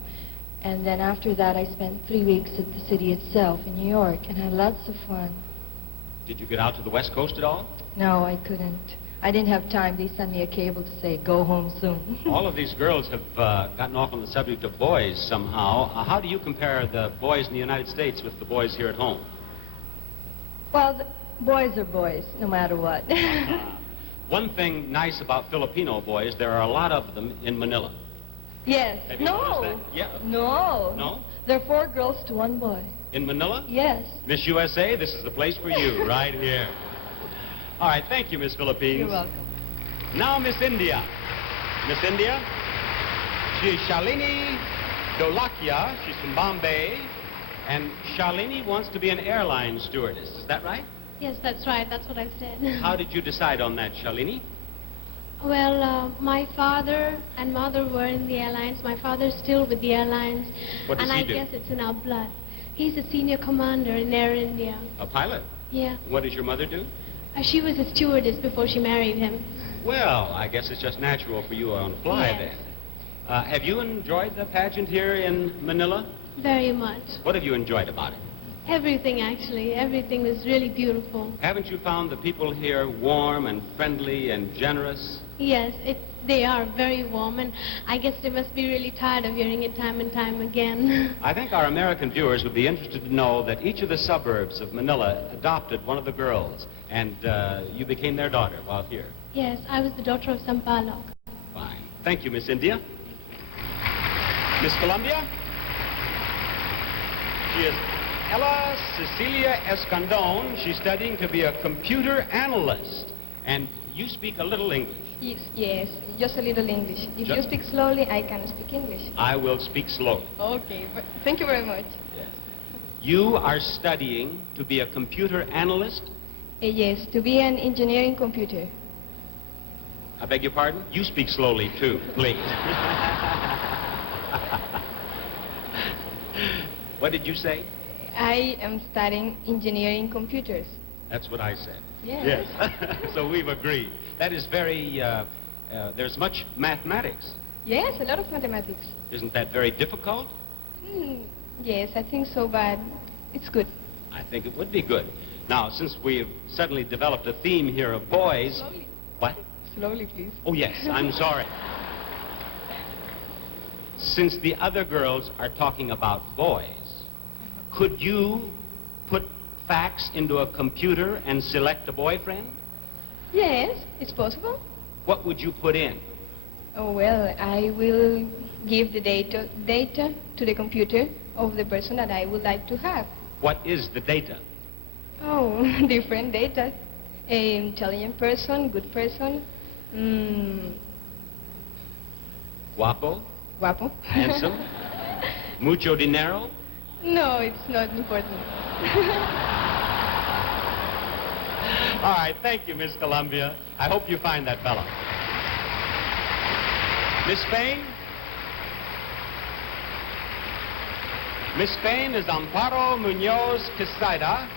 And then after that, I spent 3 weeks at the city itself in New York and had lots of fun. Did you get out to the West Coast at all? No, I couldn't. I didn't have time. They sent me a cable to say, go home soon. All of these girls have gotten off on the subject of boys somehow. How do you compare the boys in the United States with the boys here at home? Well, the boys are boys, no matter what. One thing nice about Filipino boys, there are a lot of them in Manila. Yes. Have you No. noticed that? Yeah. No. No? There are 4 girls to 1 boy. In Manila? Yes. Miss USA, this is the place for you, right here. All right, thank you, Miss Philippines. You're welcome. Now, Miss India. Miss India, she is Shalini Dolakia. She's from Bombay. And Shalini wants to be an airline stewardess. Is that right? Yes, that's right. That's what I said. How did you decide on that, Shalini? Well, my father and mother were in the airlines. My father's still with the airlines. What does and he I do? guess it's in our blood. He's a senior commander in Air India. A pilot. Yeah. What does your mother do? She was a stewardess before she married him. Well, I guess it's just natural for you on fly Yes. then. Have you enjoyed the pageant here in Manila? Very much. What have you enjoyed about it? Everything, actually. Everything was really beautiful. Haven't you found the people here warm and friendly and generous? Yes, they are very warm, and I guess they must be really tired of hearing it time and time again. I think our American viewers would be interested to know that each of the suburbs of Manila adopted one of the girls, and you became their daughter while here. Yes, I was the daughter of Sampaloc. Fine. Thank you, Miss India. Miss Colombia? She is Ella Cecilia Escandon. She's studying to be a computer analyst. And you speak a little English. Yes, just a little English. If you speak slowly, I can speak English. I will speak slowly. Okay, thank you very much. You are studying to be a computer analyst? Yes, to be an engineer in computer. I beg your pardon? You speak slowly, too, please. What did you say? I am studying engineering computers. That's what I said. Yes. So we've agreed. That is very, there's much mathematics. Yes, a lot of mathematics. Isn't that very difficult? Yes, I think so, but it's good. I think it would be good. Now, since we've suddenly developed a theme here of boys... Slowly. What? Slowly, please. Oh, yes, I'm sorry. Since the other girls are talking about boys, could you put facts into a computer and select a boyfriend? Yes, it's possible. What would you put in? Oh, well, I will give the data to the computer of the person that I would like to have. What is the data? Oh, different data. Intelligent person, good person, Guapo? guapo. Handsome? Mucho dinero? No, it's not important. All right, thank you, Miss Columbia. I hope you find that fellow. Miss Spain? Miss Spain is Amparo Munoz Quesada.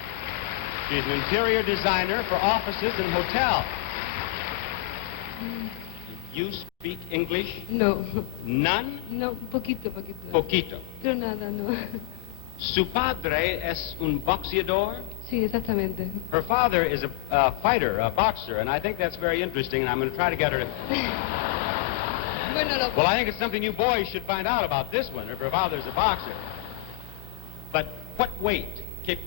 She's an interior designer for offices and hotels. You speak English? No. None? No, poquito. Poquito. Pero nada, no. Su padre es un boxeador? Sí, exactamente. Her father is a fighter, a boxer, and I think that's very interesting, and I'm going to try to get her to... Well, I think it's something you boys should find out about this one, if her father's a boxer. But what weight? ¿Qué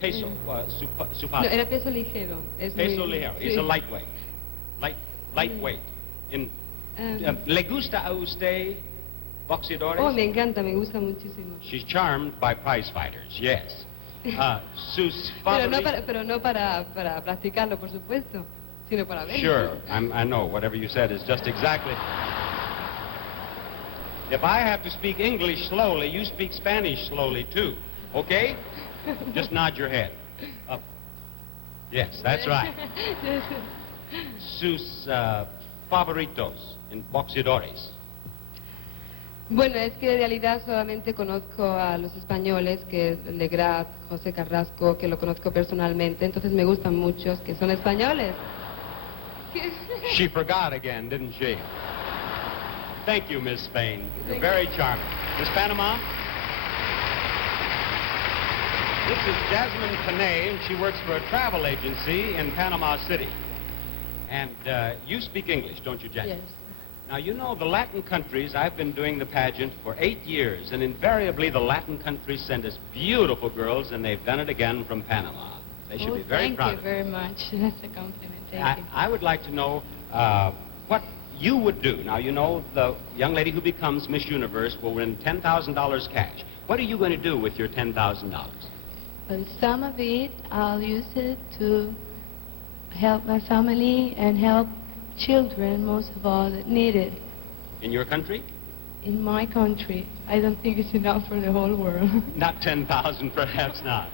peso? Su No, padre. era peso ligero. Es Peso muy- ligero. sí. He's a lightweight. Lightweight. ¿Le gusta a usted boxeadores? Oh, me encanta, me gusta muchísimo. She's charmed by prize fighters, yes. Sus Pero no para practicarlo, por supuesto, sino para verlo. Sure, I know. Whatever you said is just exactly... If I have to speak English slowly, you speak Spanish slowly, too. Okay? Just nod your head. Up. Yes, that's right. Sus favoritos en boxeadores. Bueno, es que en realidad solamente conozco a los españoles, que es Legrat, José Carrasco, que lo conozco personalmente, entonces me gustan muchos que son españoles. She forgot again, didn't she? Thank you, Miss Spain. You're very charming. Miss Panama? This is Jasmine Panay, and she works for a travel agency in Panama City. And you speak English, don't you, Jasmine? Yes. Now, you know, the Latin countries, I've been doing the pageant for 8 years, and invariably the Latin countries send us beautiful girls, and they've done it again from Panama. They should be very proud of Thank you very much. That's a compliment. Thank you. I would like to know what you would do. Now, you know, the young lady who becomes Miss Universe will win $10,000 cash. What are you going to do with your $10,000? Well, some of it, I'll use it to help my family and help children, most of all, that need it. In your country? In my country, I don't think it's enough for the whole world. Not 10,000, perhaps not.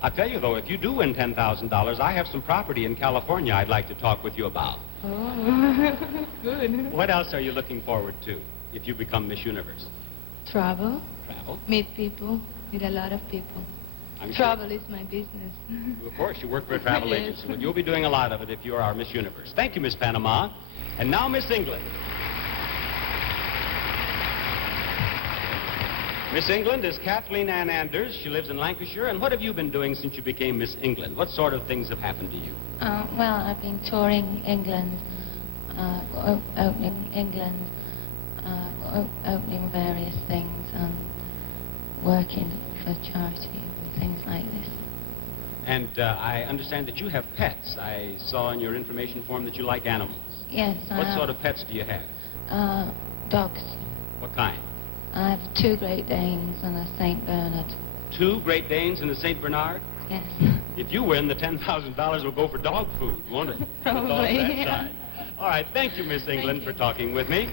I'll tell you, though, if you do win $10,000, I have some property in California I'd like to talk with you about. Oh, good. What else are you looking forward to if you become Miss Universe? Travel, Travel? meet people, meet a lot of people. I'm Travel is my business. Of course, you work for a travel Yes. agency. Well, you'll be doing a lot of it if you are our Miss Universe. Thank you, Miss Panama. And now, Miss England. Miss England is Kathleen Ann Anders. She lives in Lancashire. And what have you been doing since you became Miss England? What sort of things have happened to you? Well, I've been touring England, opening England, opening various things, and working for charity and things like this. And I understand that you have pets. I saw in your information form that you like animals. Yes, What sort of pets do you have? dogs. What kind? I have 2 Great Danes and a St. Bernard. 2 Great Danes and a St. Bernard? Yes. If you win, the $10,000 will go for dog food, won't it? Probably, That yeah. side. All right, thank you, Miss England, for talking with me.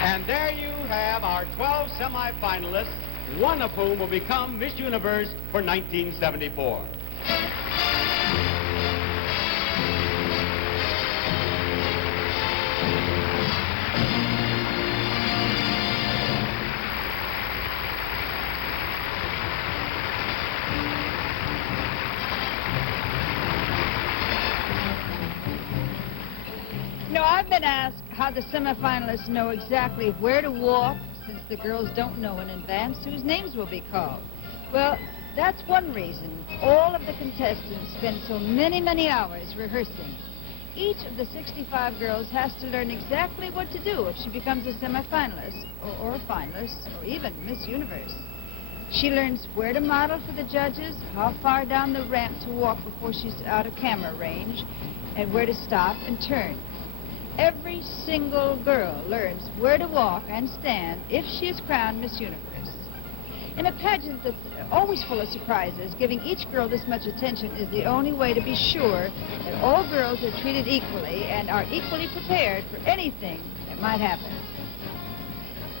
And there you have our 12 semifinalists, one of whom will become Miss Universe for 1974. You know, I've been asked how the semifinalists know exactly where to walk, since the girls don't know in advance whose names will be called. Well, that's one reason all of the contestants spend so many hours rehearsing. Each of the 65 girls has to learn exactly what to do if she becomes a semifinalist, or a finalist, or even Miss Universe. She learns where to model for the judges, how far down the ramp to walk before she's out of camera range, and where to stop and turn. Every single girl learns where to walk and stand if she is crowned Miss Universe. In a pageant that's always full of surprises, giving each girl this much attention is the only way to be sure that all girls are treated equally and are equally prepared for anything that might happen.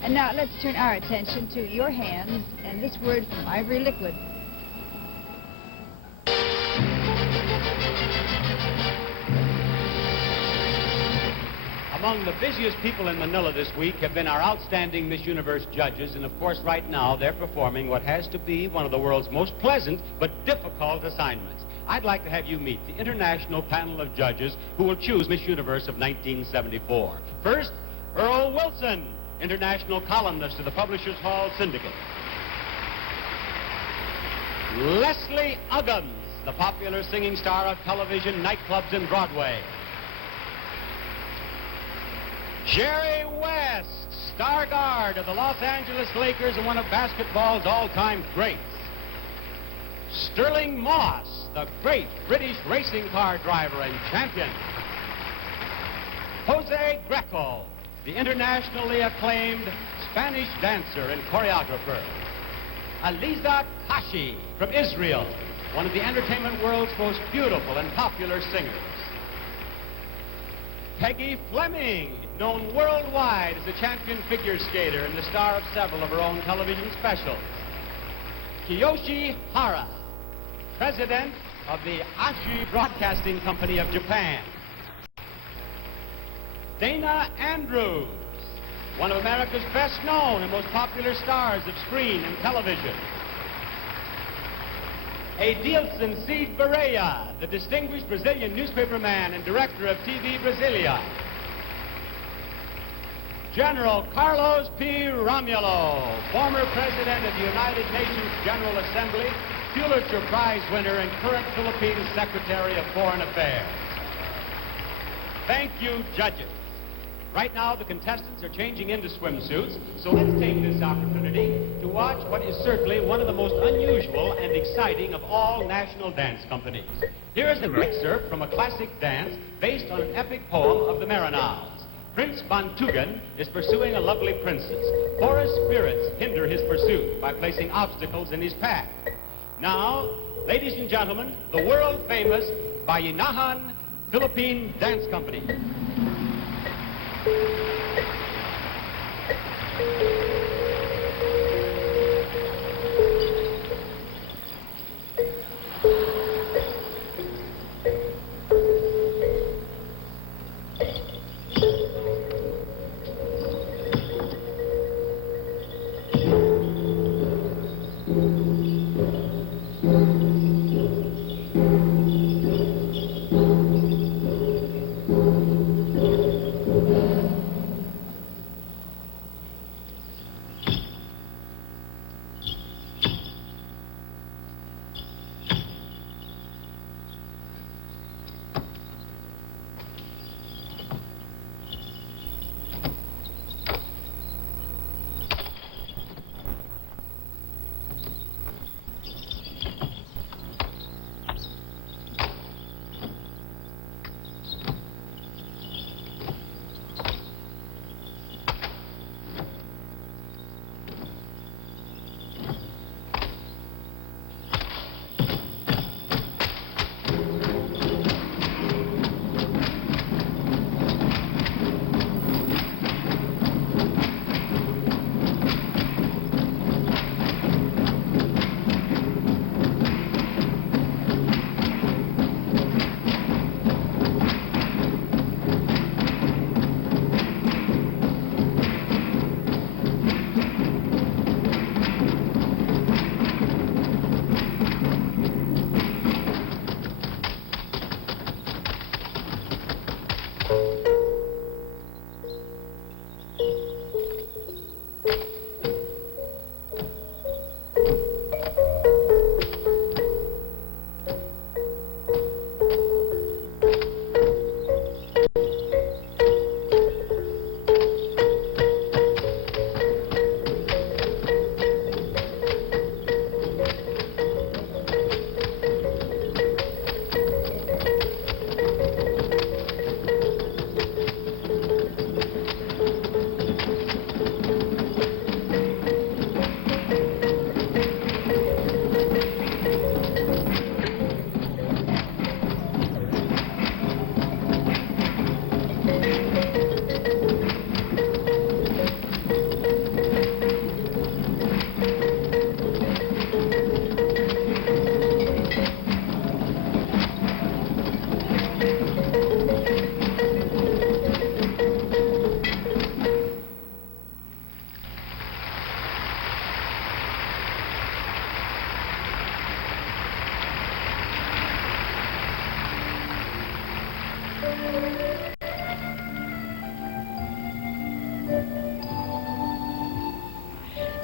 And now let's turn our attention to your hands and this word from Ivory Liquid. Among the busiest people in Manila this week have been our outstanding Miss Universe judges, and of course right now they're performing what has to be one of the world's most pleasant but difficult assignments. I'd like to have you meet the international panel of judges who will choose Miss Universe of 1974. First, Earl Wilson, international columnist of the Publishers Hall Syndicate. Leslie Uggams, the popular singing star of television, nightclubs, and Broadway. Jerry West, star guard of the Los Angeles Lakers and one of basketball's all-time greats. Sterling Moss, the great British racing car driver and champion. Jose Greco, the internationally acclaimed Spanish dancer and choreographer. Aliza Kashi from Israel, one of the entertainment world's most beautiful and popular singers. Peggy Fleming, known worldwide as a champion figure skater and the star of several of her own television specials. Kiyoshi Hara, president of the Ashi Broadcasting Company of Japan. Dana Andrews, one of America's best known and most popular stars of screen and television. Adilson Cid Barea, the distinguished Brazilian newspaperman and director of TV Brasilia. General Carlos P. Romulo, former president of the United Nations General Assembly, Pulitzer Prize winner and current Philippine Secretary of Foreign Affairs. Thank you, judges. Right now, the contestants are changing into swimsuits, so let's take this opportunity to watch what is certainly one of the most unusual and exciting of all national dance companies. Here is an excerpt from a classic dance based on an epic poem of the Marinals. Prince Bantugan is pursuing a lovely princess. Forest spirits hinder his pursuit by placing obstacles in his path. Now, ladies and gentlemen, the world-famous Bayanihan Philippine Dance Company.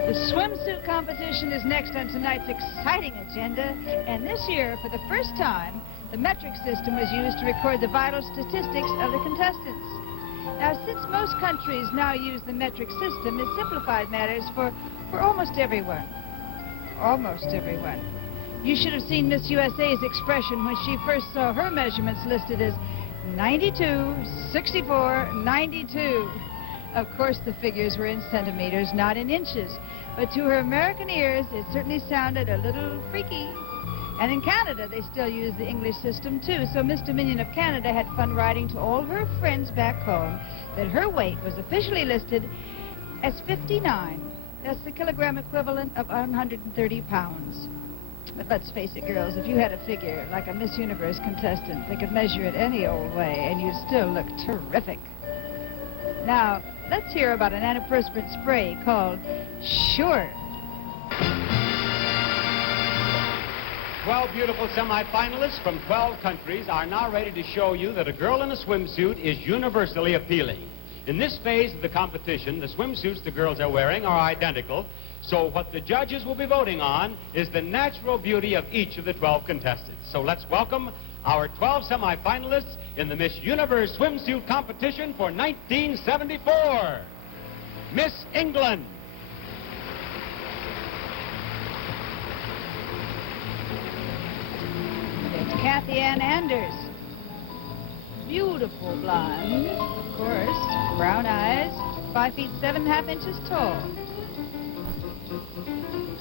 The swimsuit competition is next on tonight's exciting agenda, and this year, for the first time, the metric system was used to record the vital statistics of the contestants. Now, since most countries now use the metric system, it simplified matters for almost everyone. Almost everyone. You should have seen Miss USA's expression when she first saw her measurements listed as 92, 64, 92. Of course, the figures were in centimeters, not in inches. But to her American ears, it certainly sounded a little freaky. And in Canada, they still use the English system, too. So Miss Dominion of Canada had fun writing to all her friends back home that her weight was officially listed as 59. That's the kilogram equivalent of 130 pounds. But let's face it, girls, if you had a figure like a Miss Universe contestant, they could measure it any old way, and you'd still look terrific. Now, let's hear about an antiperspirant spray called Sure. 12 beautiful semifinalists from 12 countries are now ready to show you that a girl in a swimsuit is universally appealing. In this phase of the competition, the swimsuits the girls are wearing are identical, so what the judges will be voting on is the natural beauty of each of the 12 contestants. So let's welcome our 12 semifinalists in the Miss Universe swimsuit competition for 1974. Miss England. It's Kathy Ann Anders. Beautiful blonde, of course. Brown eyes, 5 feet 7.5 inches tall.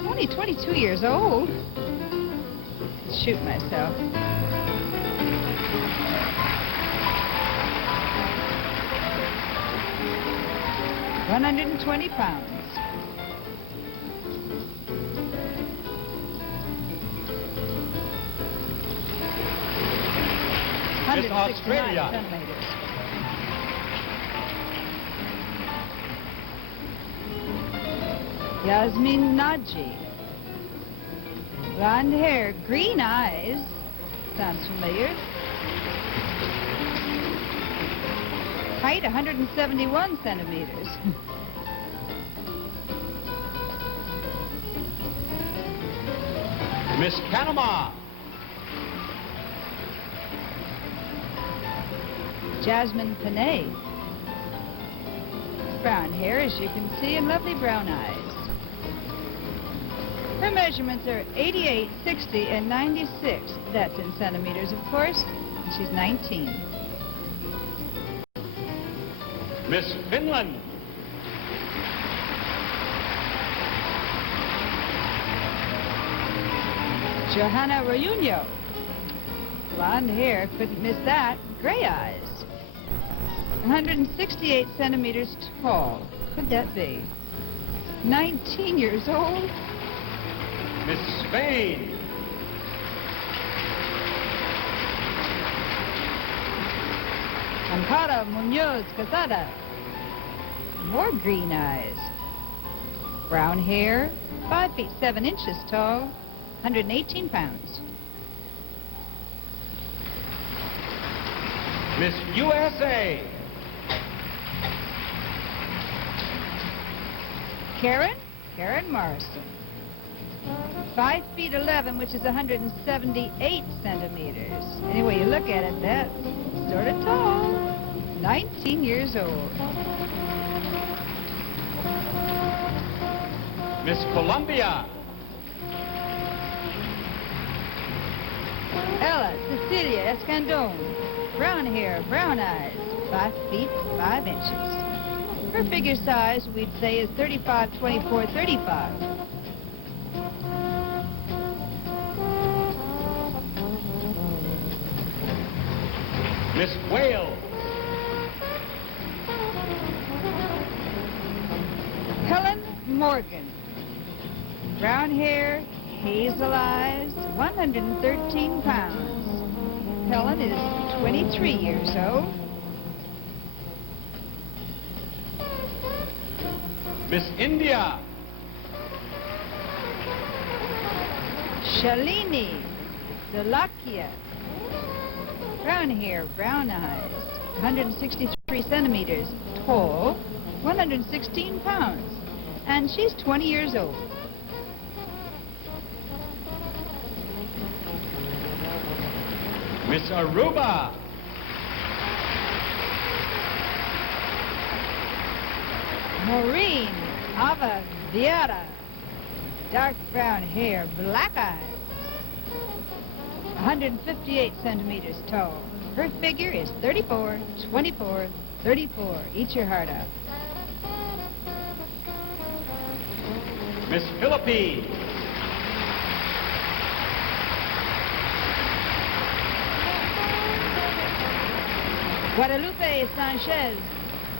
Only 22 years old. Shoot myself. £120. Miss Australia. Centimeters. Yasmin Naji. Blonde hair, green eyes. Sounds familiar. Height 171 centimeters. Miss Panama. Jasmine Panay. Brown hair, as you can see, and lovely brown eyes. Her measurements are 88, 60, and 96. That's in centimeters, of course. And she's 19. Miss Finland. Johanna Rayuno. Blonde hair, couldn't miss that. Gray eyes. 168 centimeters tall. Could that be? 19 years old. Miss Spain. Amparo Munoz Casada. More green eyes. Brown hair, 5 feet 7 inches tall, 118 pounds. Miss USA. Karen Morrison. 5 feet 11, which is 178 centimeters. Any way you look at it, that's sort of tall. 19 years old. Miss Colombia. Ella Cecilia Escandon. Brown hair, brown eyes, 5 feet 5 inches. Her figure size, we'd say, is 35, 24, 35. Miss Wales. Helen Morgan. Brown hair, hazel eyes, 113 pounds. Helen is 23 years old. Miss India. Shalini Delakia. Brown hair, brown eyes, 163 centimeters tall, 116 pounds, and she's 20 years old. Miss Aruba. Maureen Avadiata, dark brown hair, black eyes, 158 centimeters tall. Her figure is 34, 24, 34. Eat your heart out. Miss Philippines. Guadalupe Sanchez,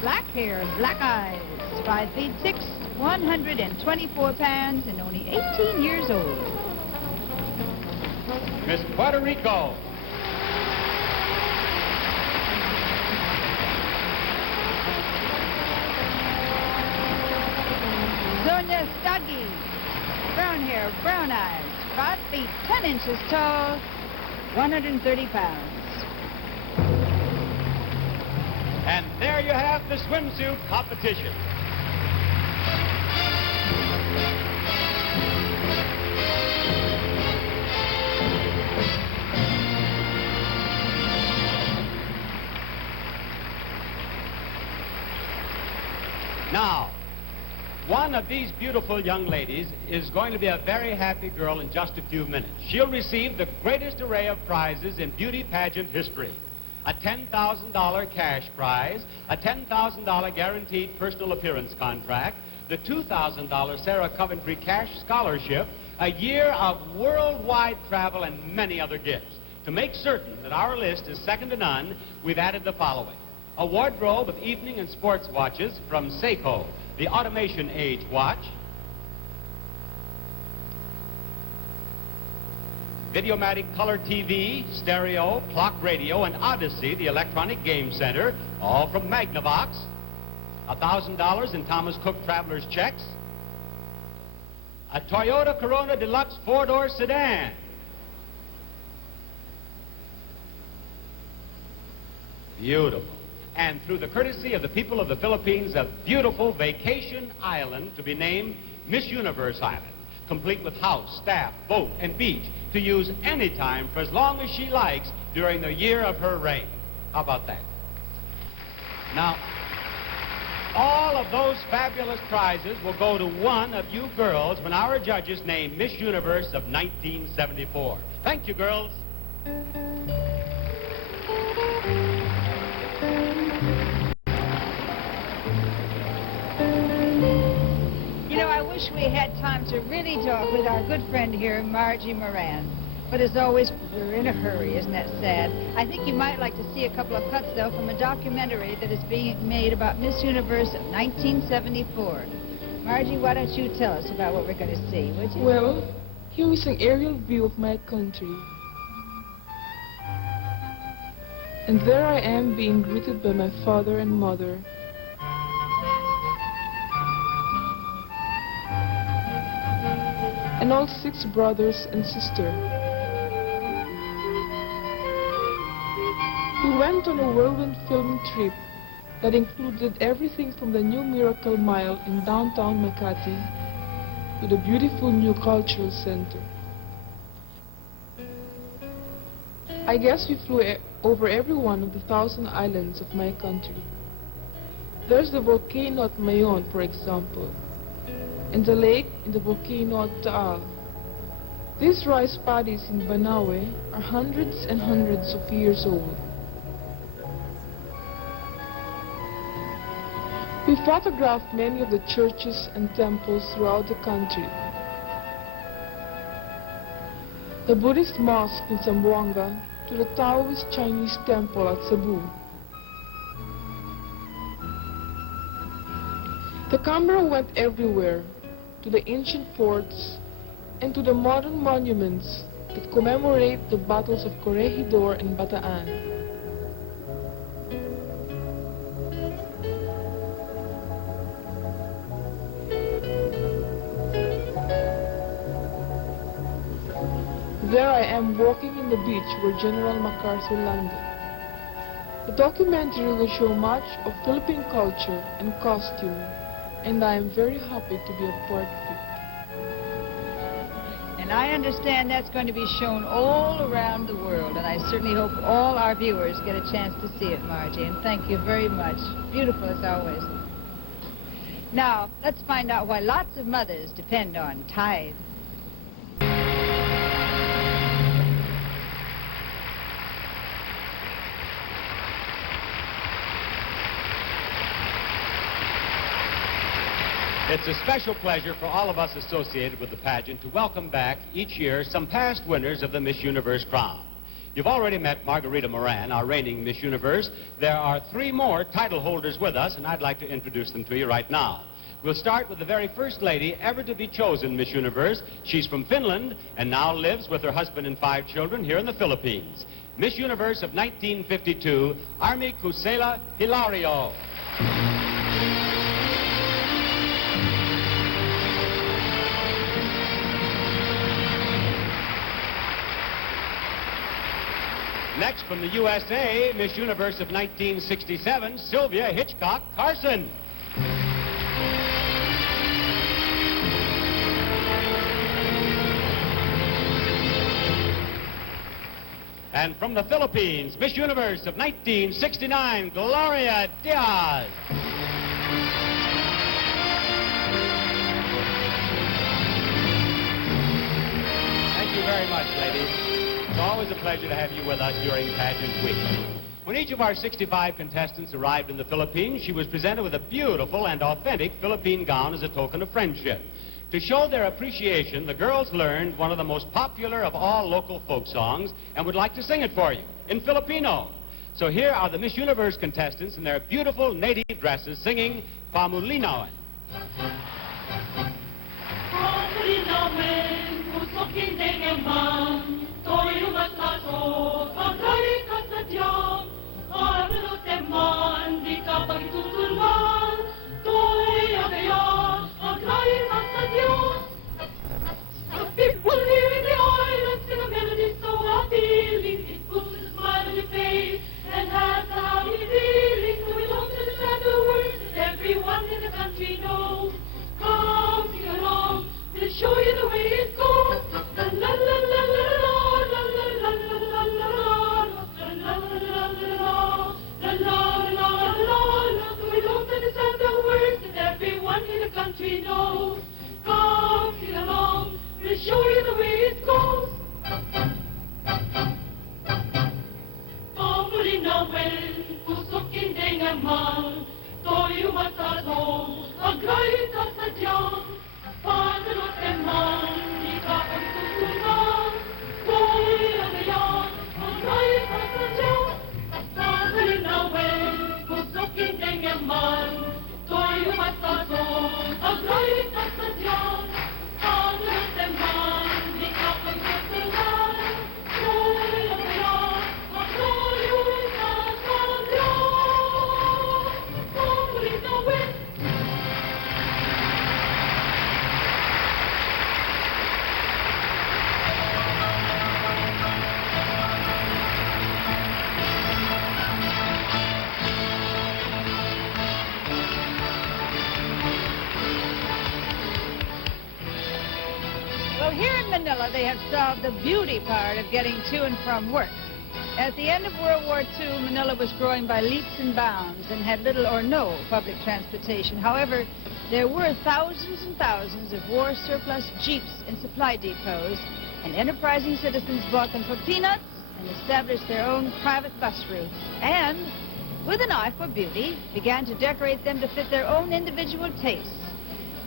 black hair, black eyes, 5 feet 6, 124 pounds, and only 18 years old. Miss Puerto Rico. Sonia Stuggy, brown hair, brown eyes, 5 feet 10 inches tall, 130 pounds. And there you have the swimsuit competition. Now, one of these beautiful young ladies is going to be a very happy girl in just a few minutes. She'll receive the greatest array of prizes in beauty pageant history. A $10,000 cash prize, a $10,000 guaranteed personal appearance contract, the $2,000 Sarah Coventry Cash Scholarship, a year of worldwide travel, and many other gifts. To make certain that our list is second to none, we've added the following. A wardrobe of evening and sports watches from Seiko, the Automation Age watch, Videomatic Color TV, Stereo, Clock Radio, and Odyssey, the Electronic Game Center, all from Magnavox. $1,000 in Thomas Cook Traveler's checks. A Toyota Corona Deluxe 4-door sedan. Beautiful. And through the courtesy of the people of the Philippines, a beautiful vacation island to be named Miss Universe Island, complete with house, staff, boat, and beach to use any time for as long as she likes during the year of her reign. How about that? Now, all of those fabulous prizes will go to one of you girls when our judges name Miss Universe of 1974. Thank you, girls. You know, I wish we had time to really talk with our good friend here, Margie Moran. But as always, we're in a hurry, isn't that sad? I think you might like to see a couple of cuts, though, from a documentary that is being made about Miss Universe of 1974. Margie, why don't you tell us about what we're going to see, would you? Well, here is an aerial view of my country. And there I am being greeted by my father and mother. And all 6 brothers and sisters. We went on a whirlwind filming trip that included everything from the new Miracle Mile in downtown Makati to the beautiful new cultural center. I guess we flew over every one of the 1,000 islands of my country. There's the volcano at Mayon, for example, and the lake in the volcano at Taal. These rice paddies in Banawe are hundreds and hundreds of years old. We photographed many of the churches and temples throughout the country. The Buddhist mosque in Zamboanga to the Taoist Chinese temple at Cebu. The camera went everywhere, to the ancient forts and to the modern monuments that commemorate the battles of Corregidor and Bataan. There I am am walking in the beach where General MacArthur landed. The documentary will show much of Philippine culture and costume, and I am very happy to be a part of it. And I understand that's going to be shown all around the world, and I certainly hope all our viewers get a chance to see it, Margie, and thank you very much. Beautiful as always. Now, let's find out why lots of mothers depend on Tide. It's a special pleasure for all of us associated with the pageant to welcome back each year some past winners of the Miss Universe crown. You've already met Margarita Moran, our reigning Miss Universe. There are 3 more title holders with us, and I'd like to introduce them to you right now. We'll start with the very first lady ever to be chosen Miss Universe. She's from Finland and now lives with her husband and 5 children here in the Philippines. Miss Universe of 1952, Armi Kusela Hilario. Next, from the USA, Miss Universe of 1967, Sylvia Hitchcock Carson. And from the Philippines, Miss Universe of 1969, Gloria Diaz. Thank you very much, ladies. It's always a pleasure to have you with us during Pageant Week. When each of our 65 contestants arrived in the Philippines, she was presented with a beautiful and authentic Philippine gown as a token of friendship. To show their appreciation, the girls learned one of the most popular of all local folk songs and would like to sing it for you in Filipino. So here are the Miss Universe contestants in their beautiful native dresses singing Pamulinawan. People here in the island sing a melody so appealing. It puts a smile on your face and has a happy feeling. So we don't understand the words that everyone in the country knows. Come, sing along, we'll show you the way it goes. La la la la la la la la la la la la la la. So we don't understand the words that everyone in the country knows. Come, sing along. We'll show you the way it goes. Pamulinawan, pusok hindi naman, to'y umatalo, agay ka sadyang, panalot naman, di ka pagsusunan, to'y agayan, agay ka sadyang. Pamulinawan, pusok hindi naman, to'y umatalo, agay ka sadyang. Well, here in Manila, they have solved the beauty part of getting to and from work. At the end of World War II, Manila was growing by leaps and bounds and had little or no public transportation. However, there were thousands and thousands of war surplus jeeps in supply depots, and enterprising citizens bought them for peanuts and established their own private bus routes. And, with an eye for beauty, began to decorate them to fit their own individual tastes.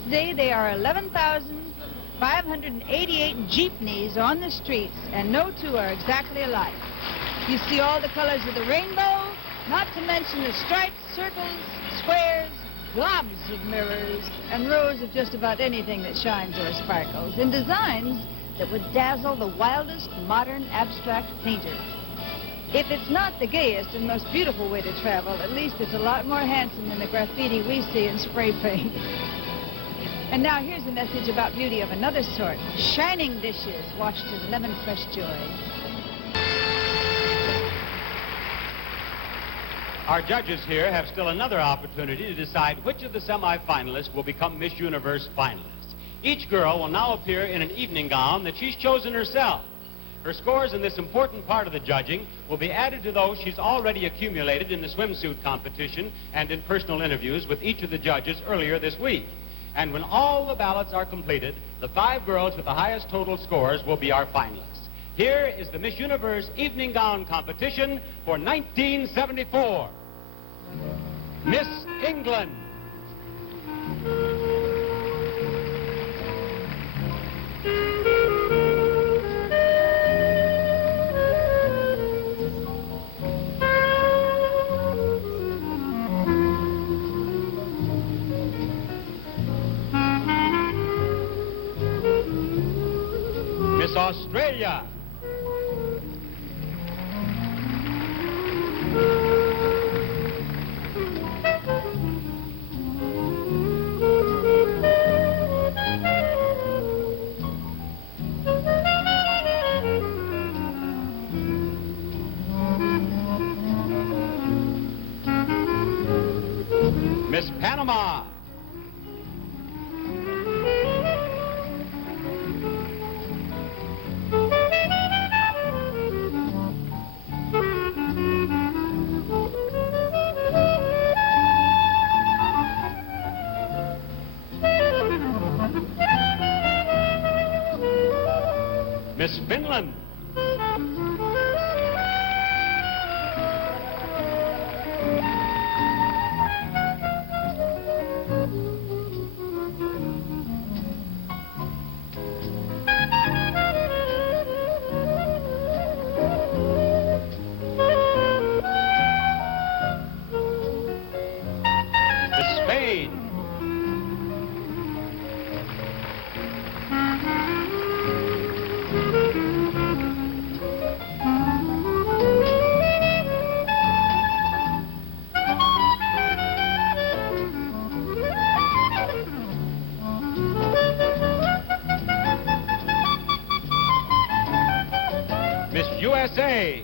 Today, they are 11,588 jeepneys on the streets, and no 2 are exactly alike. You see all the colors of the rainbow, not to mention the stripes, circles, squares, globs of mirrors, and rows of just about anything that shines or sparkles, in designs that would dazzle the wildest modern abstract painter. If it's not the gayest and most beautiful way to travel, at least it's a lot more handsome than the graffiti we see in spray paint. And now here's a message about beauty of another sort. Shining dishes washed in lemon fresh joy. Our judges here have still another opportunity to decide which of the semi-finalists will become Miss Universe finalists. Each girl will now appear in an evening gown that she's chosen herself. Her scores in this important part of the judging will be added to those she's already accumulated in the swimsuit competition and in personal interviews with each of the judges earlier this week. And when all the ballots are completed, the 5 girls with the highest total scores will be our finalists. Here is the Miss Universe Evening Gown Competition for 1974. Miss England. Miss Australia. Miss Panama. Miss Finland. Miss Spain. Miss USA.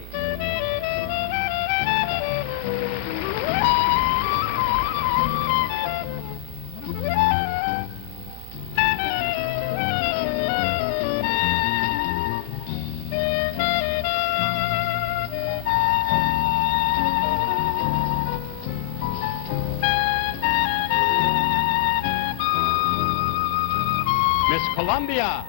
Miss Colombia.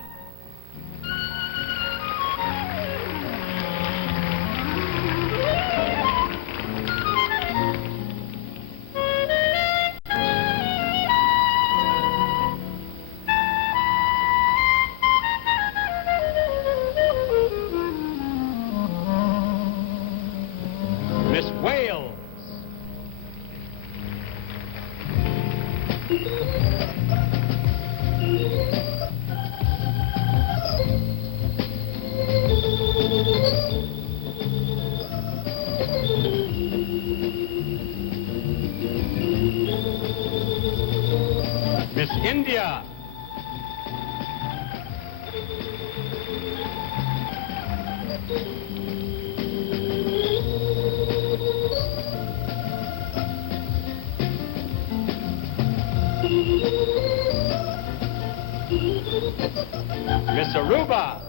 Miss Wales. Miss India. Miss Aruba.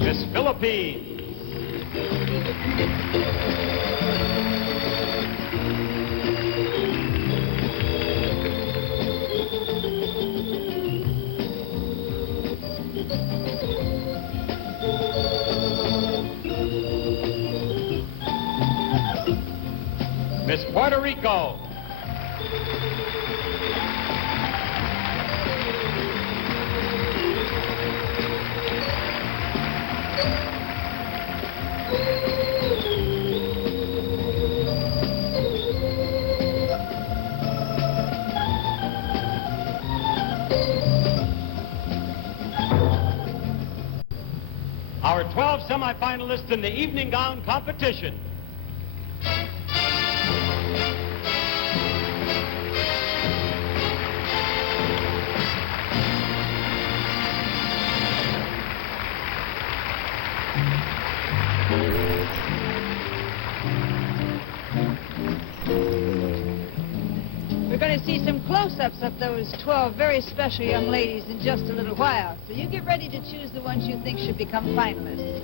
Miss Philippines. Miss Puerto Rico. our 12 semifinalists in the evening gown competition. We're going to see some close-ups of those 12 very special young ladies in just a little while. So you get ready to choose the ones you think should become finalists.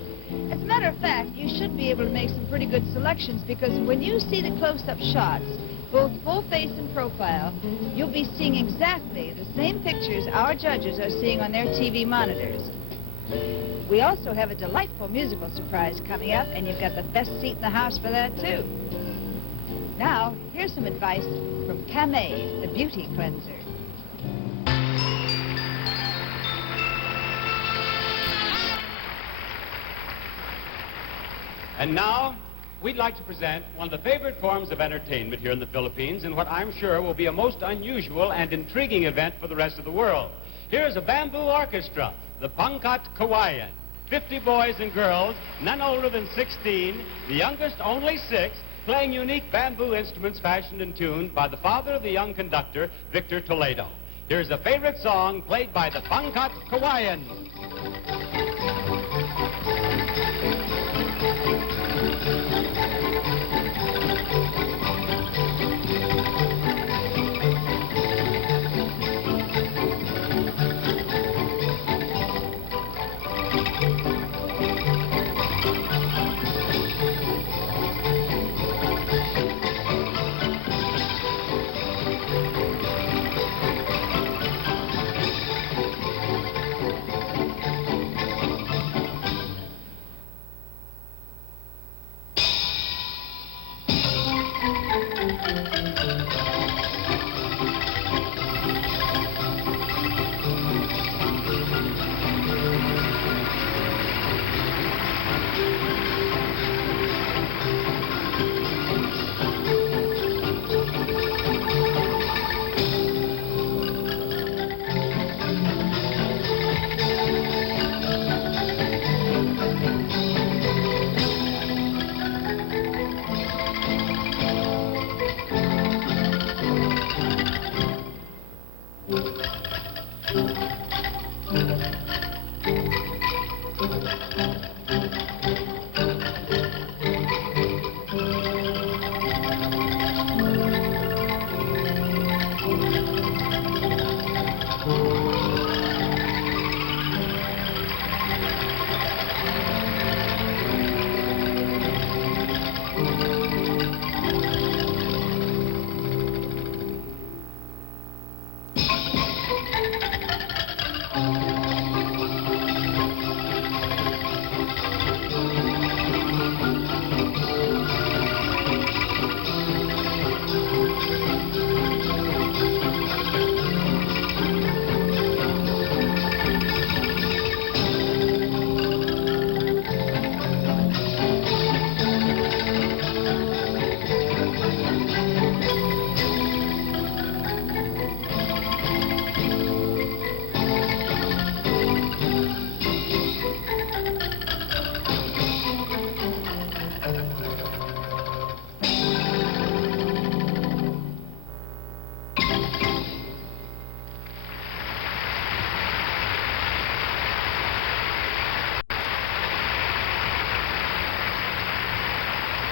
As a matter of fact, you should be able to make some pretty good selections because when you see the close-up shots, both full face and profile, you'll be seeing exactly the same pictures our judges are seeing on their TV monitors. We also have a delightful musical surprise coming up, and you've got the best seat in the house for that, too. Now, here's some advice from Camay, the beauty cleanser. And now, we'd like to present one of the favorite forms of entertainment here in the Philippines in what I'm sure will be a most unusual and intriguing event for the rest of the world. Here's a bamboo orchestra, the Pangkat Kawayan. 50 boys and girls, none older than 16, the youngest only 6, playing unique bamboo instruments fashioned and tuned by the father of the young conductor, Victor Toledo. Here's a favorite song played by the Pangkat Kawayan.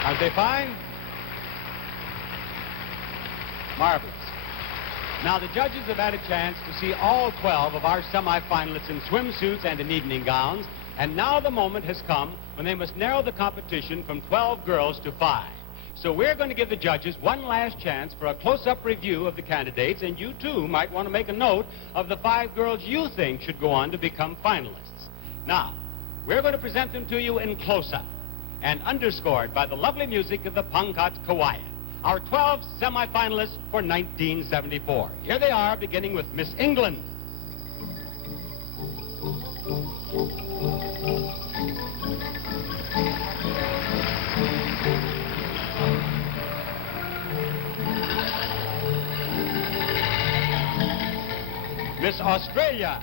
Aren't they fine? Marvelous. Now, the judges have had a chance to see all 12 of our semifinalists in swimsuits and in evening gowns, and now the moment has come when they must narrow the competition from 12 girls to 5. So we're going to give the judges one last chance for a close-up review of the candidates, and you, too, might want to make a note of the 5 girls you think should go on to become finalists. Now, we're going to present them to you in close-up, and underscored by the lovely music of the Pangkat Kawayan, our 12 semifinalists for 1974. Here they are, beginning with Miss England. Miss Australia.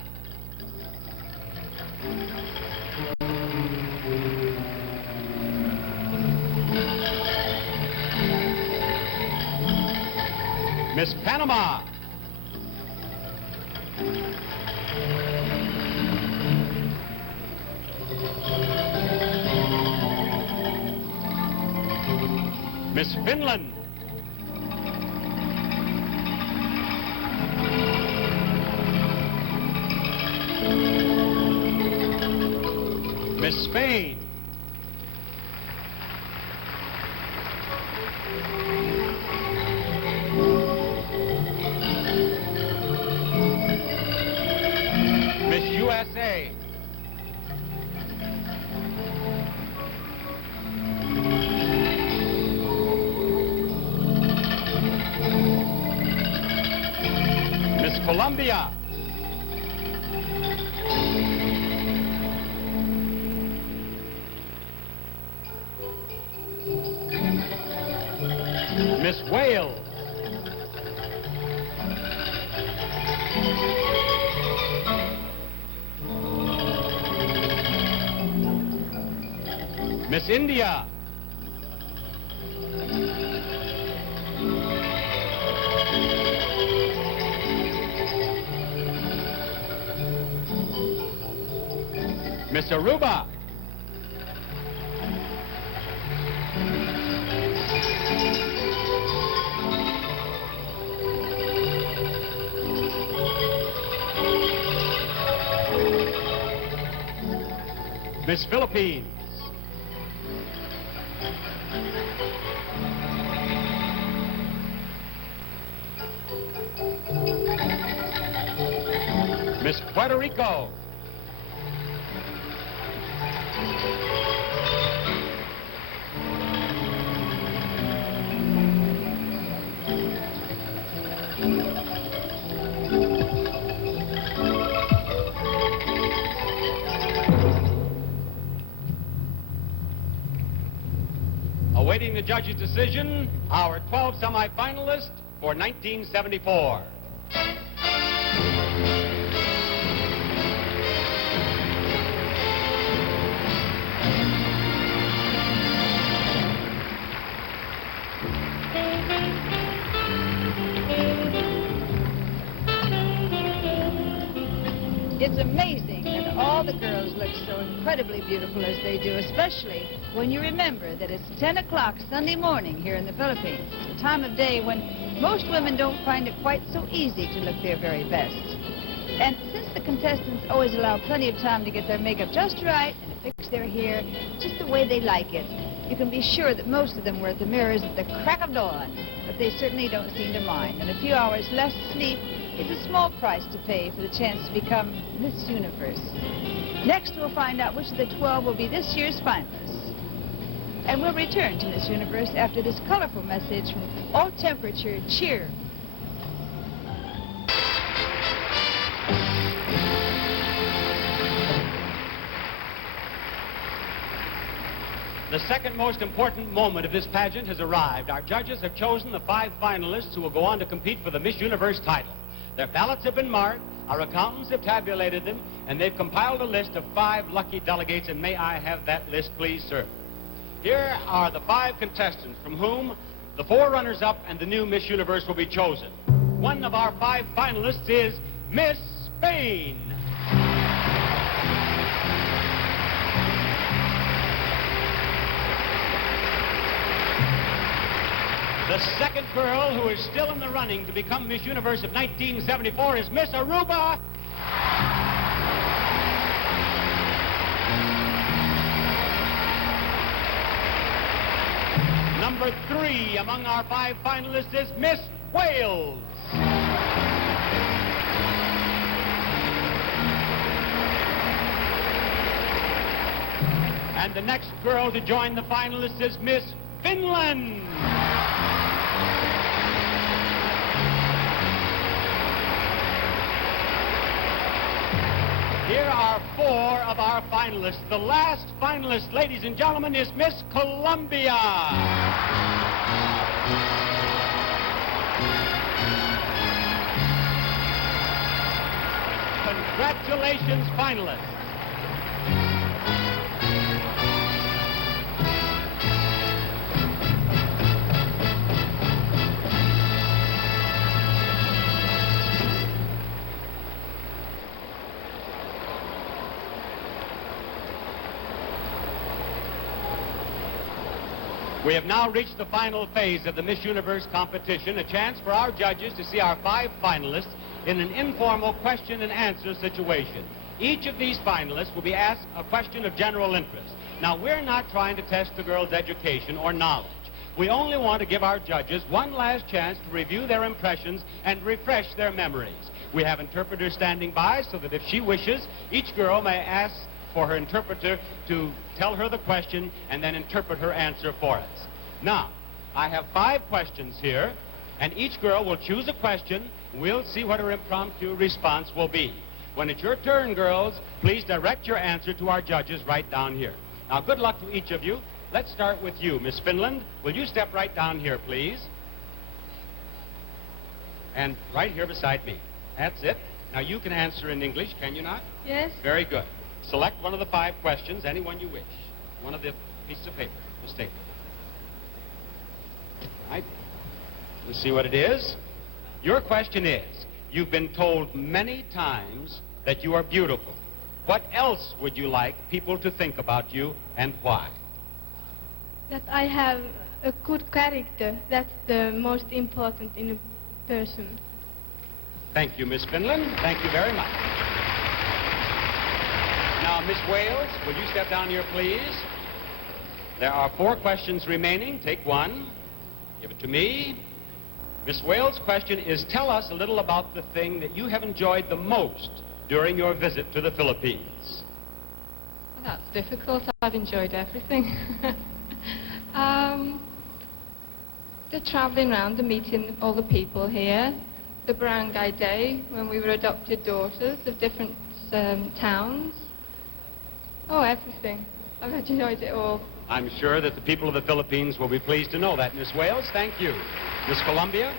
Miss Panama. Miss Finland. Miss Spain. Miss USA. Miss Colombia. Miss Wales. Miss India. Miss Aruba. Miss Philippines. Miss Puerto Rico. Awaiting the judge's decision, our 12 semifinalists for 1974. It's amazing that all the girls look so incredibly beautiful as they do, especially when you remember that it's 10 o'clock Sunday morning here in the Philippines, a time of day when most women don't find it quite so easy to look their very best. And since the contestants always allow plenty of time to get their makeup just right and to fix their hair just the way they like it, you can be sure that most of them were at the mirrors at the crack of dawn, but they certainly don't seem to mind. And a few hours less sleep is a small price to pay for the chance to become Miss Universe. Next, we'll find out which of the 12 will be this year's finalists. And we'll return to Miss Universe after this colorful message from All Temperature Cheer. The second most important moment of this pageant has arrived. Our judges have chosen the 5 finalists who will go on to compete for the Miss Universe title. Their ballots have been marked, our accountants have tabulated them, and they've compiled a list of 5 lucky delegates, and may I have that list, please, sir? Here are the 5 contestants from whom the 4 runners-up and the new Miss Universe will be chosen. One of our 5 finalists is Miss Spain. The second girl who is still in the running to become Miss Universe of 1974 is Miss Aruba. Number 3 among our 5 finalists is Miss Wales. And the next girl to join the finalists is Miss Finland. Here are 4 of our finalists. The last finalist, ladies and gentlemen, is Miss Colombia. Congratulations, finalists. We have now reached the final phase of the Miss Universe competition, a chance for our judges to see our 5 finalists in an informal question and answer situation. Each of these finalists will be asked a question of general interest. Now, we're not trying to test the girls' education or knowledge. We only want to give our judges one last chance to review their impressions and refresh their memories. We have interpreters standing by so that if she wishes, each girl may ask for her interpreter to tell her the question and then interpret her answer for us. Now, I have 5 questions here, and each girl will choose a question. We'll see what her impromptu response will be. When it's your turn, girls, please direct your answer to our judges right down here. Now, good luck to each of you. Let's start with you, Miss Finland. Will you step right down here, please? And right here beside me. That's it. Now, you can answer in English, can you not? Yes. Very good. Select one of the 5 questions, any one you wish. One of the pieces of paper. Just take it. All right. Let's see what it is. Your question is, you've been told many times that you are beautiful. What else would you like people to think about you, and why? That I have a good character. That's the most important in a person. Thank you, Miss Finland. Thank you very much. Now, Miss Wales, will you step down here, please? There are 4 questions remaining. Take one. Give it to me. Miss Wales' question is, tell us a little about the thing that you have enjoyed the most during your visit to the Philippines. Well, that's difficult. I've enjoyed everything. The traveling around, the meeting all the people here, the Barangay Day when we were adopted daughters of different towns. Oh, everything. I've enjoyed it all. I'm sure that the people of the Philippines will be pleased to know that. Miss Wales, thank you. Miss Columbia,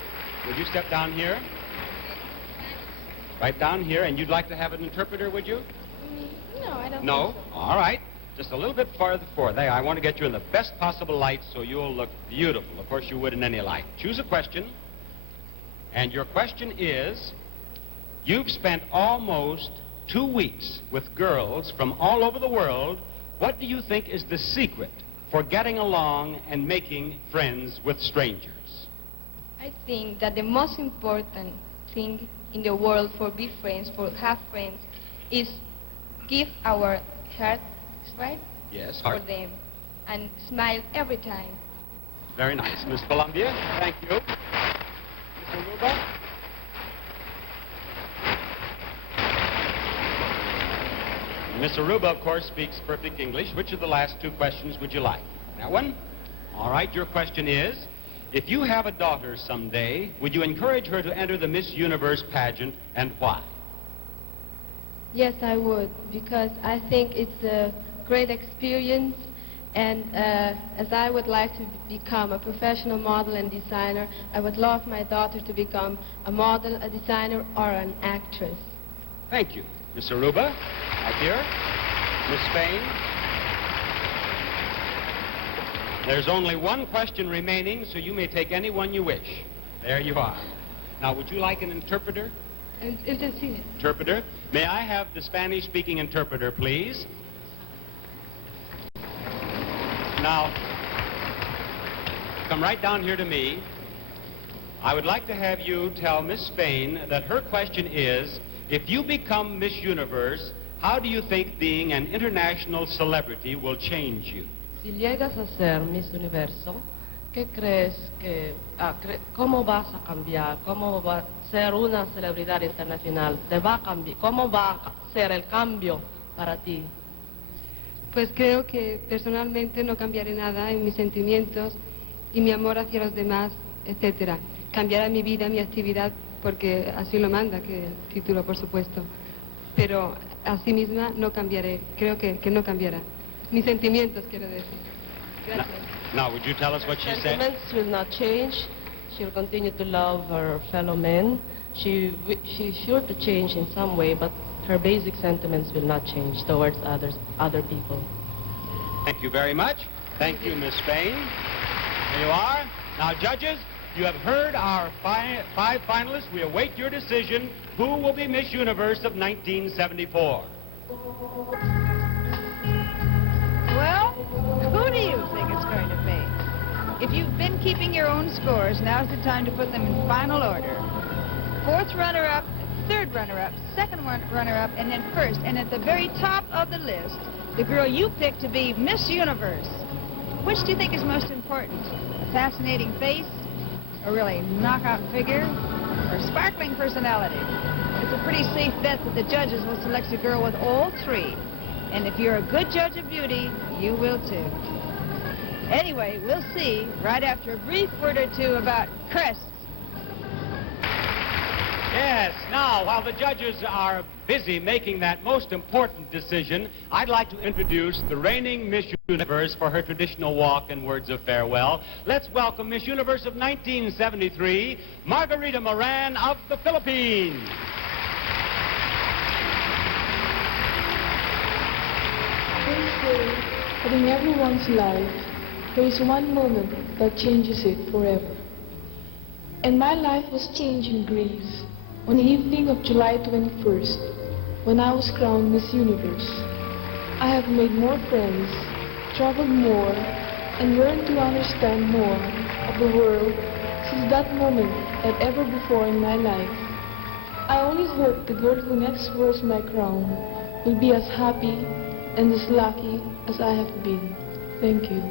would you step down here? Right down here, and you'd like to have an interpreter, would you? No, I don't No? think so. All right. Just a little bit farther forward. There, I want to get you in the best possible light so you'll look beautiful. Of course, you would in any light. Choose a question. And your question is, you've spent almost 2 weeks with girls from all over the world. What do you think is the secret for getting along and making friends with strangers? I think that the most important thing in the world for be friends, for have friends, is give our heart, right? Yes, For heart. them. And smile every time. Very nice. Miss Columbia, thank you. Miss Aruba? Miss Aruba, of course, speaks perfect English. Which of the last 2 questions would you like? That one? All right, your question is, if you have a daughter someday, would you encourage her to enter the Miss Universe pageant, and why? Yes, I would, because I think it's a great experience, and as I would like to become a professional model and designer, I would love my daughter to become a model, a designer, or an actress. Thank you. Miss Aruba, right here. Miss Spain. There's only 1 question remaining, so you may take any one you wish. There you are. Now, would you like an interpreter? Interpreter. May I have the Spanish-speaking interpreter, please? Now, come right down here to me. I would like to have you tell Miss Spain that her question is, if you become Miss Universe, how do you think being an international celebrity will change you? Si llegas a ser Miss Universo, ¿qué crees que, cómo vas a cambiar? ¿Cómo va a ser una celebridad internacional? ¿Te va a cambiar? ¿Cómo va a ser el cambio para ti? Pues creo que personalmente no cambiaré nada en mis sentimientos y mi amor hacia los demás, etcétera. Cambiará mi vida, mi actividad, porque así lo manda, que el título, por supuesto. Pero a sí misma no cambiaré, creo que no cambiará. Mis sentimientos, quiero decir. Gracias. Now, would you tell us what she said? Sentiments will not change. She'll continue to love her fellow men. She's sure to change in some way, but her basic sentiments will not change towards other people. Thank you very much. Thank you, Miss Spain. There you are. Now, judges, you have heard our 5 finalists. We await your decision. Who will be Miss Universe of 1974? Well, who do you think it's going to be? If you've been keeping your own scores, now's the time to put them in final order. Fourth runner-up, third runner-up, second runner-up, and then first. And at the very top of the list, the girl you picked to be Miss Universe. Which do you think is most important? A fascinating face, a really knockout figure, or sparkling personality? It's a pretty safe bet that the judges will select a girl with all three. And if you're a good judge of beauty, you will too. Anyway, we'll see right after a brief word or two about crests. Yes, now, while the judges are busy making that most important decision, I'd like to introduce the reigning Miss Universe for her traditional walk and words of farewell. Let's welcome Miss Universe of 1973, Margarita Moran of the Philippines. They say that in everyone's life, there is one moment that changes it forever. And my life was changed in Greece on the evening of July 21st, when I was crowned Miss Universe. I have made more friends, traveled more, and learned to understand more of the world since that moment than ever before in my life. I only hope the girl who next wears my crown will be as happy and as lucky as I have been. Thank you.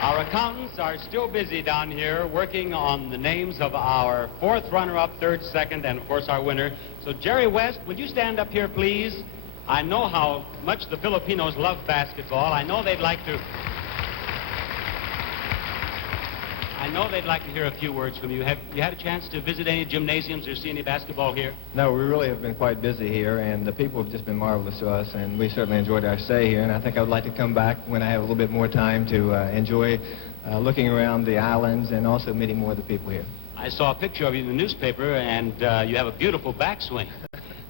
Our accountants are still busy down here working on the names of our fourth runner-up, third, second, and, of course, our winner. So, Jerry West, will you stand up here, please? I know how much the Filipinos love basketball. I know they'd like to hear a few words from you. Have you had a chance to visit any gymnasiums or see any basketball here? No, we really have been quite busy here, and the people have just been marvelous to us, and we certainly enjoyed our stay here, and I think I would like to come back when I have a little bit more time to enjoy looking around the islands and also meeting more of the people here. I saw a picture of you in the newspaper, and you have a beautiful backswing.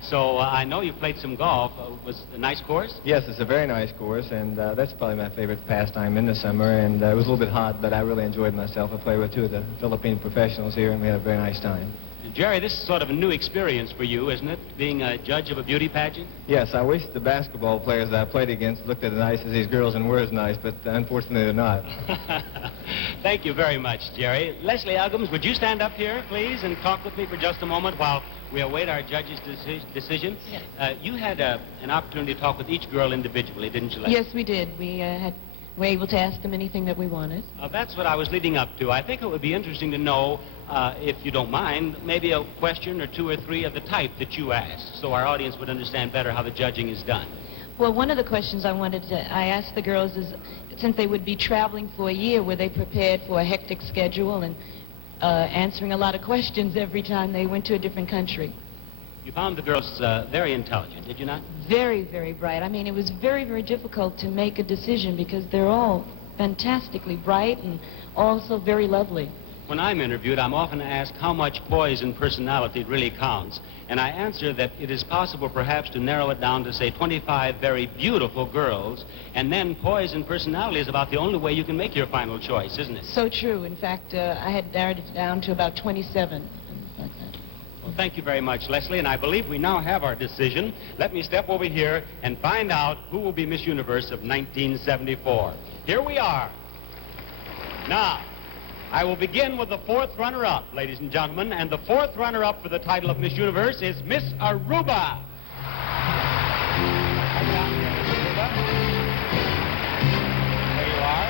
So I know you played some golf. Was it a nice course? Yes, it's a very nice course, and that's probably my favorite pastime in the summer, and it was a little bit hot, but I really enjoyed myself. I played with two of the Philippine professionals here, and we had a very nice time. Jerry, this is sort of a new experience for you, isn't it, being a judge of a beauty pageant? Yes, I wish the basketball players that I played against looked as nice as these girls and were as nice, but unfortunately they're not. Thank you very much, Jerry. Leslie Uggams, would you stand up here, please, and talk with me for just a moment while we await our judge's decision? Yes. You had an opportunity to talk with each girl individually, didn't you, Leslie? Yes, we did. We were able to ask them anything that we wanted. That's what I was leading up to. I think it would be interesting to know, if you don't mind, maybe a question or two or three of the type that you asked, so our audience would understand better how the judging is done. Well, one of the questions I asked the girls is, since they would be traveling for a year, were they prepared for a hectic schedule and answering a lot of questions every time they went to a different country? You found the girls very intelligent, did you not? Very, very bright. I mean, it was very, very difficult to make a decision because they're all fantastically bright and also very lovely. When I'm interviewed, I'm often asked how much poise and personality really counts, and I answer that it is possible perhaps to narrow it down to, say, 25 very beautiful girls, and then poise and personality is about the only way you can make your final choice, isn't it? So true. In fact, I had narrowed it down to about 27. Like that. Well, thank you very much, Leslie, and I believe we now have our decision. Let me step over here and find out who will be Miss Universe of 1974. Here we are. Now, I will begin with the fourth runner-up, ladies and gentlemen, and the fourth runner-up for the title of Miss Universe is Miss Aruba. Come down here, Miss Aruba. There you are.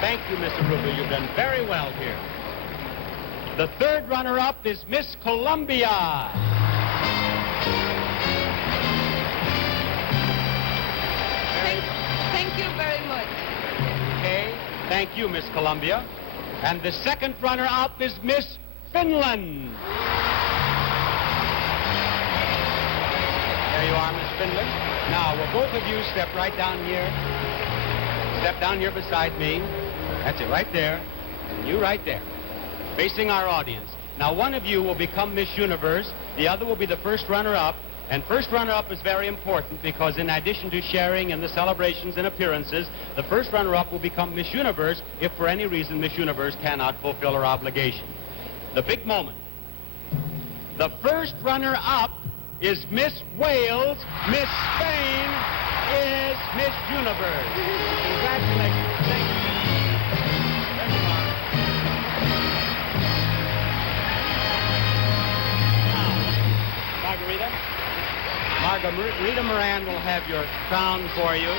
Thank you, Miss Aruba. You've done very well here. The third runner-up is Miss Colombia. Thank you very much. Okay. Thank you, Miss Colombia. And the second runner-up is Miss Finland. Finland. Now, will both of you step right down here? Step down here beside me. That's it, right there. And you right there, facing our audience. Now, one of you will become Miss Universe. The other will be the first runner-up. And first runner-up is very important because in addition to sharing in the celebrations and appearances, the first runner-up will become Miss Universe if for any reason Miss Universe cannot fulfill her obligation. The big moment. The first runner-up is Miss Wales. Miss Spain is Miss Universe. Congratulations. Thank you. There you are. Now, Margarita. Margarita Moran will have your crown for you.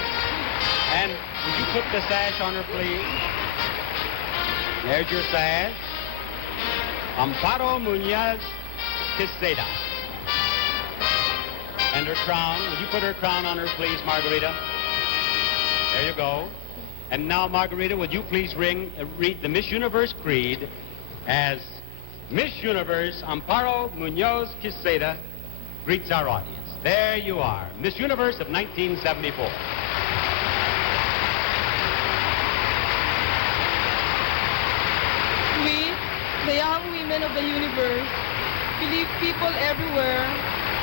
And would you put the sash on her, please? There's your sash. Amparo Muñoz Quesada. And her crown. Would you put her crown on her, please, Margarita? There you go. And now, Margarita, would you please read the Miss Universe Creed as Miss Universe Amparo Muñoz Quesada greets our audience. There you are, Miss Universe of 1974. We, the young women of the universe, believe people everywhere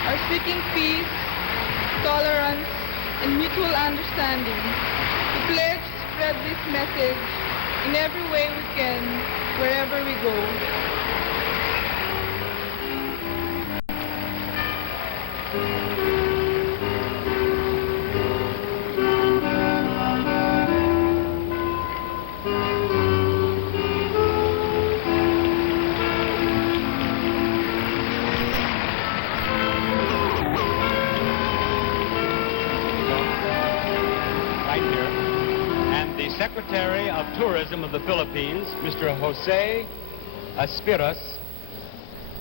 are seeking peace, tolerance, and mutual understanding. We pledge to spread this message in every way we can, wherever we go. Secretary of Tourism of the Philippines, Mr. Jose Aspiras,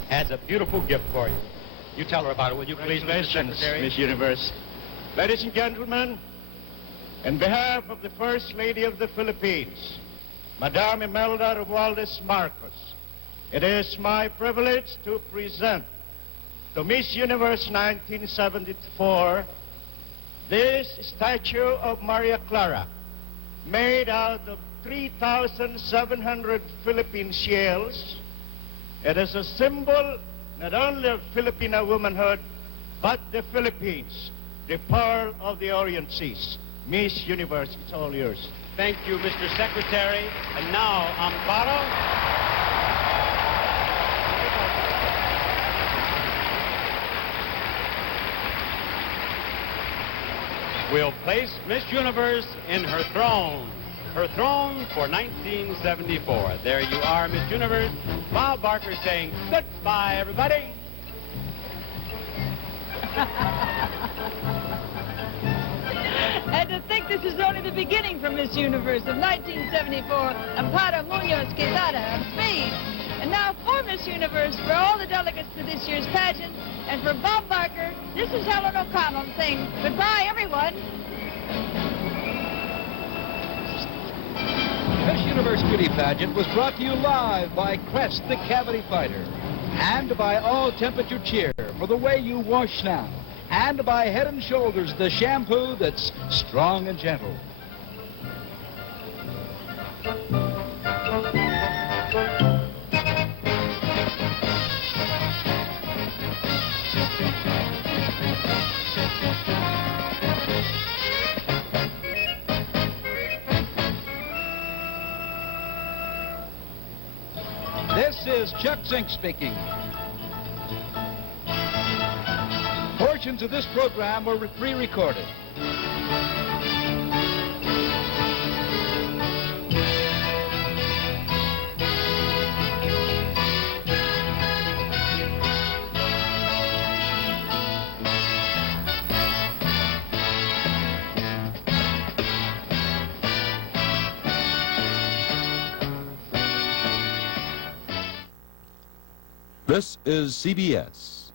has a beautiful gift for you. You tell her about it, will you please, Mr. Secretary? Miss Universe. Ladies and gentlemen, on behalf of the First Lady of the Philippines, Madame Imelda Romualdez Marcos, it is my privilege to present to Miss Universe 1974 this statue of Maria Clara, made out of 3,700 Philippine shells. It is a symbol not only of Filipino womanhood, but the Philippines, the pearl of the Orient Seas. Miss Universe, it's all yours. Thank you, Mr. Secretary. And now, Amparo. We'll place Miss Universe in her throne for 1974. There you are, Miss Universe. Bob Barker saying goodbye, everybody. And to think this is only the beginning for Miss Universe of 1974, Amparo Muñoz Quesada of Spain. And now for Miss Universe, for all the delegates to this year's pageant, and for Bob Barker, this is Helen O'Connell saying goodbye, everyone. Miss Universe Beauty Pageant was brought to you live by Crest, the Cavity Fighter, and by All Temperature Cheer for the way you wash now, and by Head & Shoulders, the shampoo that's strong and gentle. This is Chuck Zink speaking. Portions of this program were pre-recorded. This is CBS.